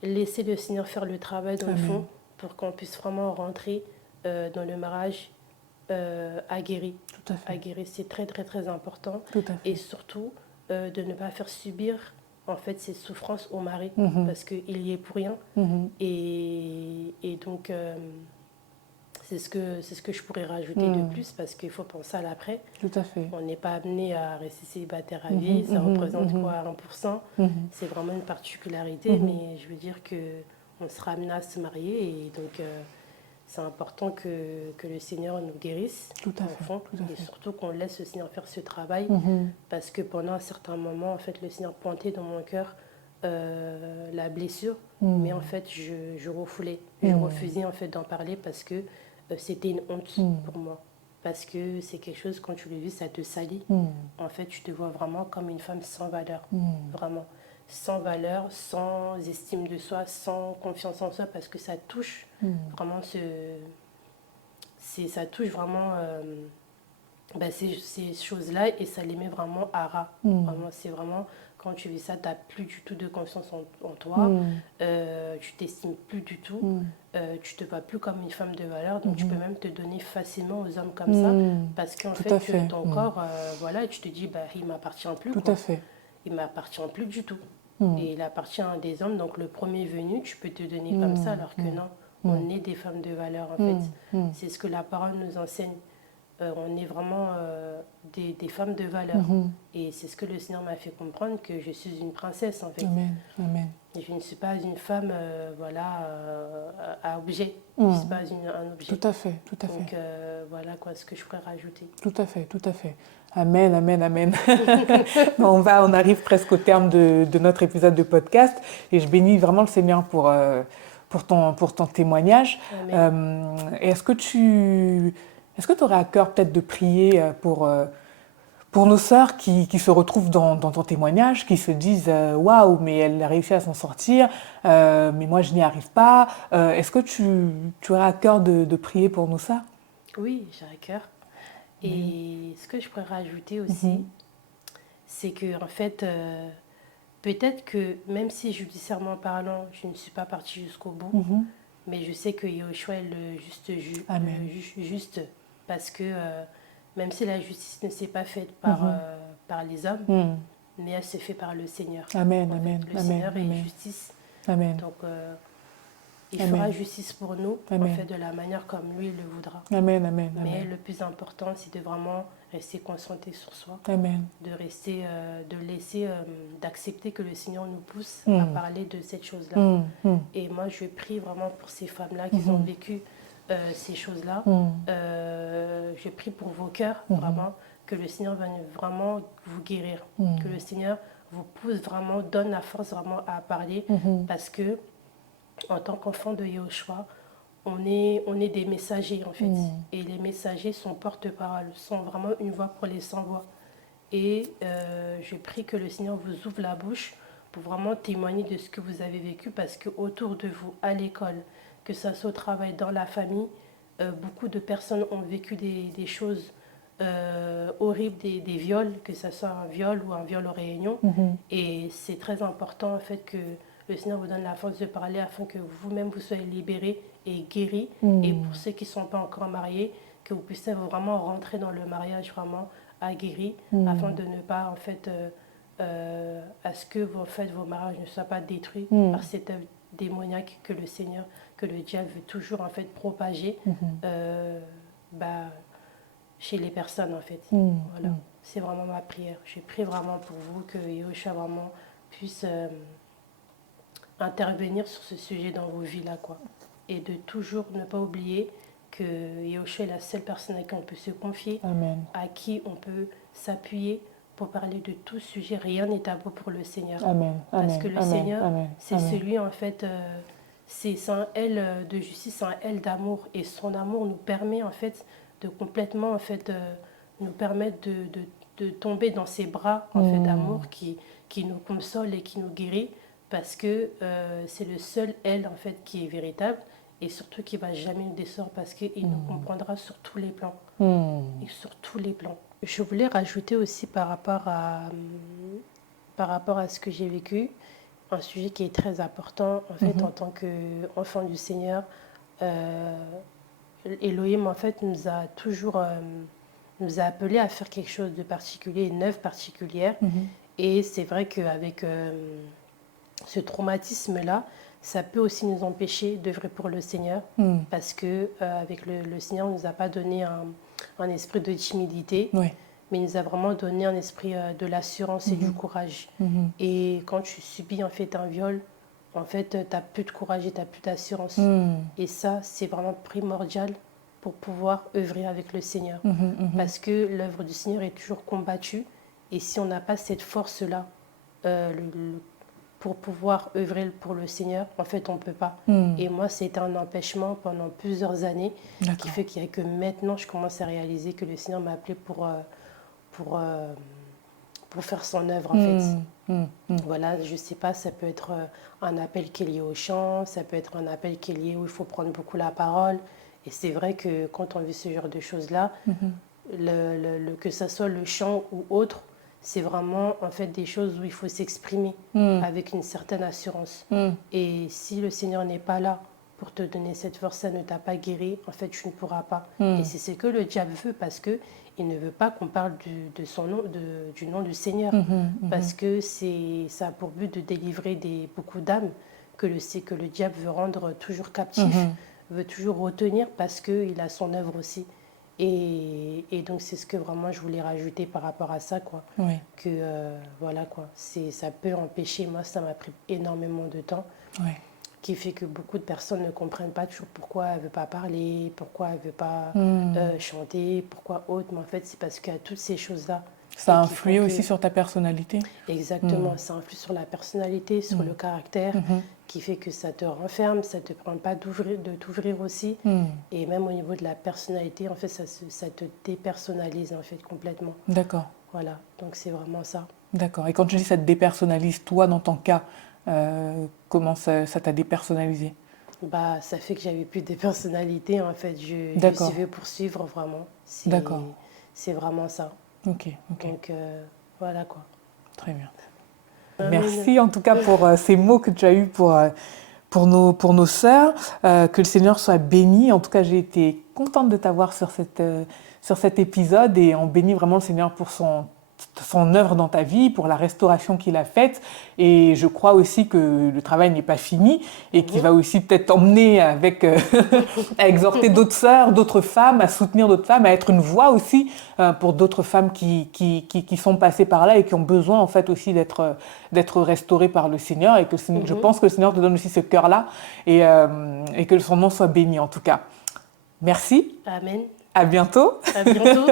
laisser le Seigneur faire le travail dans le Amen. fond pour qu'on puisse vraiment rentrer dans le mariage aguerri. Tout à fait. Aguerri, c'est très, très, très important. Tout à fait. Et surtout, de ne pas faire subir en fait ces souffrances au mari Mhm. parce qu'il y est pour rien. Mhm. Et donc, c'est ce que je pourrais rajouter de plus parce qu'il faut penser à l'après. Tout à fait. On n'est pas amené à rester célibataire à Mhm, vie. Ça mhm, représente mhm. quoi, 1%? Mhm. C'est vraiment une particularité, Mhm. mais je veux dire qu'on sera amené à se marier et donc c'est important que le Seigneur nous guérisse Tout à en fait, fond tout à et fait. surtout qu'on laisse le Seigneur faire ce travail Mhm. parce que pendant un certain moment, en fait, le Seigneur pointait dans mon cœur la blessure, Mhm. mais en fait, je refoulais, je Mhm. refusais en fait d'en parler parce que c'était une honte Mhm. pour moi. Parce que c'est quelque chose, quand tu le vis, ça te salit. Mhm. En fait, tu te vois vraiment comme une femme sans valeur. Mhm. Vraiment. Sans valeur, sans estime de soi, sans confiance en soi, parce que ça touche Mhm. vraiment ça touche vraiment ces choses-là et ça les met vraiment à ras. Mhm. Vraiment, c'est vraiment, quand tu vis ça, tu n'as plus du tout de confiance en toi, Mhm. tu t'estimes plus du tout, Mhm. tu te vois plus comme une femme de valeur, donc tu peux même te donner facilement aux hommes comme ça, Mhm. parce qu'en Tout fait, à fait. ton Mhm. corps, voilà, tu te dis, il m'appartient plus, Tout quoi. à fait. Il m'appartient plus du tout. Mhm. Et il appartient à des hommes, donc le premier venu, tu peux te donner Mhm. comme ça, alors que Mhm. non, Mhm. on est des femmes de valeur, en Mhm. fait. Mhm. C'est ce que la parole nous enseigne. On est vraiment des femmes de valeur. Mhm. Et c'est ce que le Seigneur m'a fait comprendre, que je suis une princesse, en fait. Amen. Amen. Et je ne suis pas une femme à objet. Mhm. Je ne suis pas un objet. Tout à fait, tout à fait. Donc voilà quoi, ce que je pourrais rajouter. Tout à fait, tout à fait. Amen, amen, amen. On arrive presque au terme de notre épisode de podcast et je bénis vraiment le Seigneur pour ton témoignage. Amen. Est-ce que tu aurais à cœur peut-être de prier pour nos sœurs qui se retrouvent dans ton témoignage, qui se disent waouh, mais elle a réussi à s'en sortir, mais moi je n'y arrive pas. Est-ce que tu aurais à cœur de prier pour nos sœurs? Oui, j'ai à cœur. Et ce que je pourrais rajouter aussi, Mhm. c'est que en fait, peut-être que même si judiciairement parlant, je ne suis pas partie jusqu'au bout, Mhm. mais je sais que Yahushua est le Amen. juste parce que même si la justice ne s'est pas faite Mhm. par les hommes, Mhm. mais elle se fait par le Seigneur. Amen, En fait, amen, le amen, Seigneur est amen, justice. amen, Donc, il Amen. fera justice pour nous, en Amen. fait, de la manière comme lui le voudra. amen, amen, Mais amen, le plus important, c'est de vraiment rester concentré sur soi, amen. d'accepter que le Seigneur nous pousse à Mm. parler de cette chose-là. Mm, mm, Et moi, je prie vraiment pour ces femmes-là qui ont vécu ces choses-là. mm, Je prie pour vos cœurs, vraiment, que le Seigneur va vraiment vous guérir. Que le Seigneur vous pousse vraiment, donne la force vraiment à parler. Parce que, en tant qu'enfant de Yahushua, on est des messagers, en fait. Et les messagers sont porte-parole, sont vraiment une voix pour les sans-voix. Et je prie que le Seigneur vous ouvre la bouche pour vraiment témoigner de ce que vous avez vécu, parce que autour de vous, à l'école, que ça soit au travail, dans la famille, beaucoup de personnes ont vécu des choses horribles, des viols, que ce soit un viol ou un viol aux réunions. Et c'est très important en fait que le Seigneur vous donne la force de parler afin que vous-même vous soyez libérés et guéris. Et pour ceux qui ne sont pas encore mariés, que vous puissiez vraiment rentrer dans le mariage vraiment aguerri, afin de ne pas en fait à ce que en fait, vos mariages ne soient pas détruits par cette œuvre démoniaque que le Seigneur, que le diable veut toujours en fait propager bah, chez les personnes en fait. Voilà, c'est vraiment ma prière. Je prie vraiment pour vous que Yahushua vraiment puisse intervenir sur ce sujet dans vos vies là quoi. Et de toujours ne pas oublier que Yahushua est la seule personne à qui on peut se confier, Amen. à qui on peut s'appuyer pour parler de tout sujet. Rien n'est tabou pour le Seigneur. Amen. Parce que le Seigneur, c'est Amen. celui en fait, c'est un L de justice, c'est un L d'amour. Et son amour nous permet en fait de complètement en fait, nous permettre de tomber dans ses bras en fait d'amour qui nous console et qui nous guérit. Parce que c'est le seul L en fait qui est véritable. Et surtout qui ne va jamais nous décevoir parce qu'il nous comprendra sur tous les plans. Et sur tous les plans. Je voulais rajouter aussi par rapport à ce que j'ai vécu, un sujet qui est très important en fait en tant qu'enfant du Seigneur. Elohim en fait nous a toujours nous a appelés à faire quelque chose de particulier, une œuvre particulière. Et c'est vrai qu'avec ce traumatisme-là, ça peut aussi nous empêcher d'œuvrer pour le Seigneur, parce que avec le Seigneur, ne nous a pas donné un esprit de timidité, mais il nous a vraiment donné un esprit de l'assurance et du courage. Et quand tu subis en fait un viol, en fait, tu n'as plus de courage et tu n'as plus d'assurance. Et ça, c'est vraiment primordial pour pouvoir œuvrer avec le Seigneur. Parce que l'œuvre du Seigneur est toujours combattue. Et si on n'a pas cette force-là, pour pouvoir œuvrer pour le Seigneur, en fait, on ne peut pas. Et moi, c'était un empêchement pendant plusieurs années, qui fait qu'il y a que maintenant, je commence à réaliser que le Seigneur m'a appelé pour faire son œuvre, en fait. Voilà, je ne sais pas, ça peut être un appel qui est lié au chant, ça peut être un appel qui est lié où il faut prendre beaucoup la parole. Et c'est vrai que quand on vit ce genre de choses-là, que ce soit le chant ou autre, c'est vraiment en fait des choses où il faut s'exprimer avec une certaine assurance. Et si le Seigneur n'est pas là pour te donner cette force, ça ne t'a pas guéri, en fait tu ne pourras pas. Et c'est ce que le diable veut, parce que il ne veut pas qu'on parle du nom du Seigneur, parce que ça a pour but de délivrer beaucoup d'âmes que le diable veut rendre toujours captifs, veut toujours retenir, parce qu'il a son œuvre aussi. Et donc c'est ce que vraiment je voulais rajouter par rapport à ça, quoi. Que voilà, quoi, ça peut empêcher. Moi, ça m'a pris énormément de temps, qui fait que beaucoup de personnes ne comprennent pas toujours pourquoi elle veut pas parler, pourquoi elle veut pas chanter, pourquoi autre. Mais en fait, c'est parce qu'il y a toutes ces choses-là. Ça a influé aussi sur ta personnalité. Exactement, ça influe sur la personnalité, sur le caractère, qui fait que ça te renferme, ça ne te permet pas de t'ouvrir aussi. Et même au niveau de la personnalité, en fait, ça te dépersonnalise en fait complètement. D'accord. Voilà, donc c'est vraiment ça. D'accord. Et quand tu dis ça te dépersonnalise, toi, dans ton cas, comment ça t'a dépersonnalisé? Bah, ça fait que j'avais plus de personnalité, en fait. Je suivais pour suivre, vraiment. D'accord. C'est vraiment ça. Ok. Donc, voilà, quoi. Très bien. Merci en tout cas pour ces mots que tu as eus pour nos sœurs. Que le Seigneur soit béni. En tout cas, j'ai été contente de t'avoir sur cet épisode, et on bénit vraiment le Seigneur pour son œuvre dans ta vie, pour la restauration qu'il a faite. Et je crois aussi que le travail n'est pas fini, et qu'il va aussi peut-être t'emmener à exhorter d'autres sœurs, d'autres femmes, à soutenir d'autres femmes, à être une voix aussi pour d'autres femmes qui sont passées par là et qui ont besoin en fait aussi d'être restaurées par le Seigneur. Et que je pense que le Seigneur te donne aussi ce cœur-là, et que son nom soit béni en tout cas. Merci. Amen. À bientôt. À bientôt.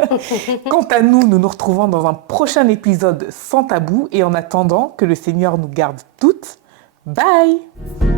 Quant à nous, nous nous retrouvons dans un prochain épisode sans tabou, et en attendant, que le Seigneur nous garde toutes. Bye.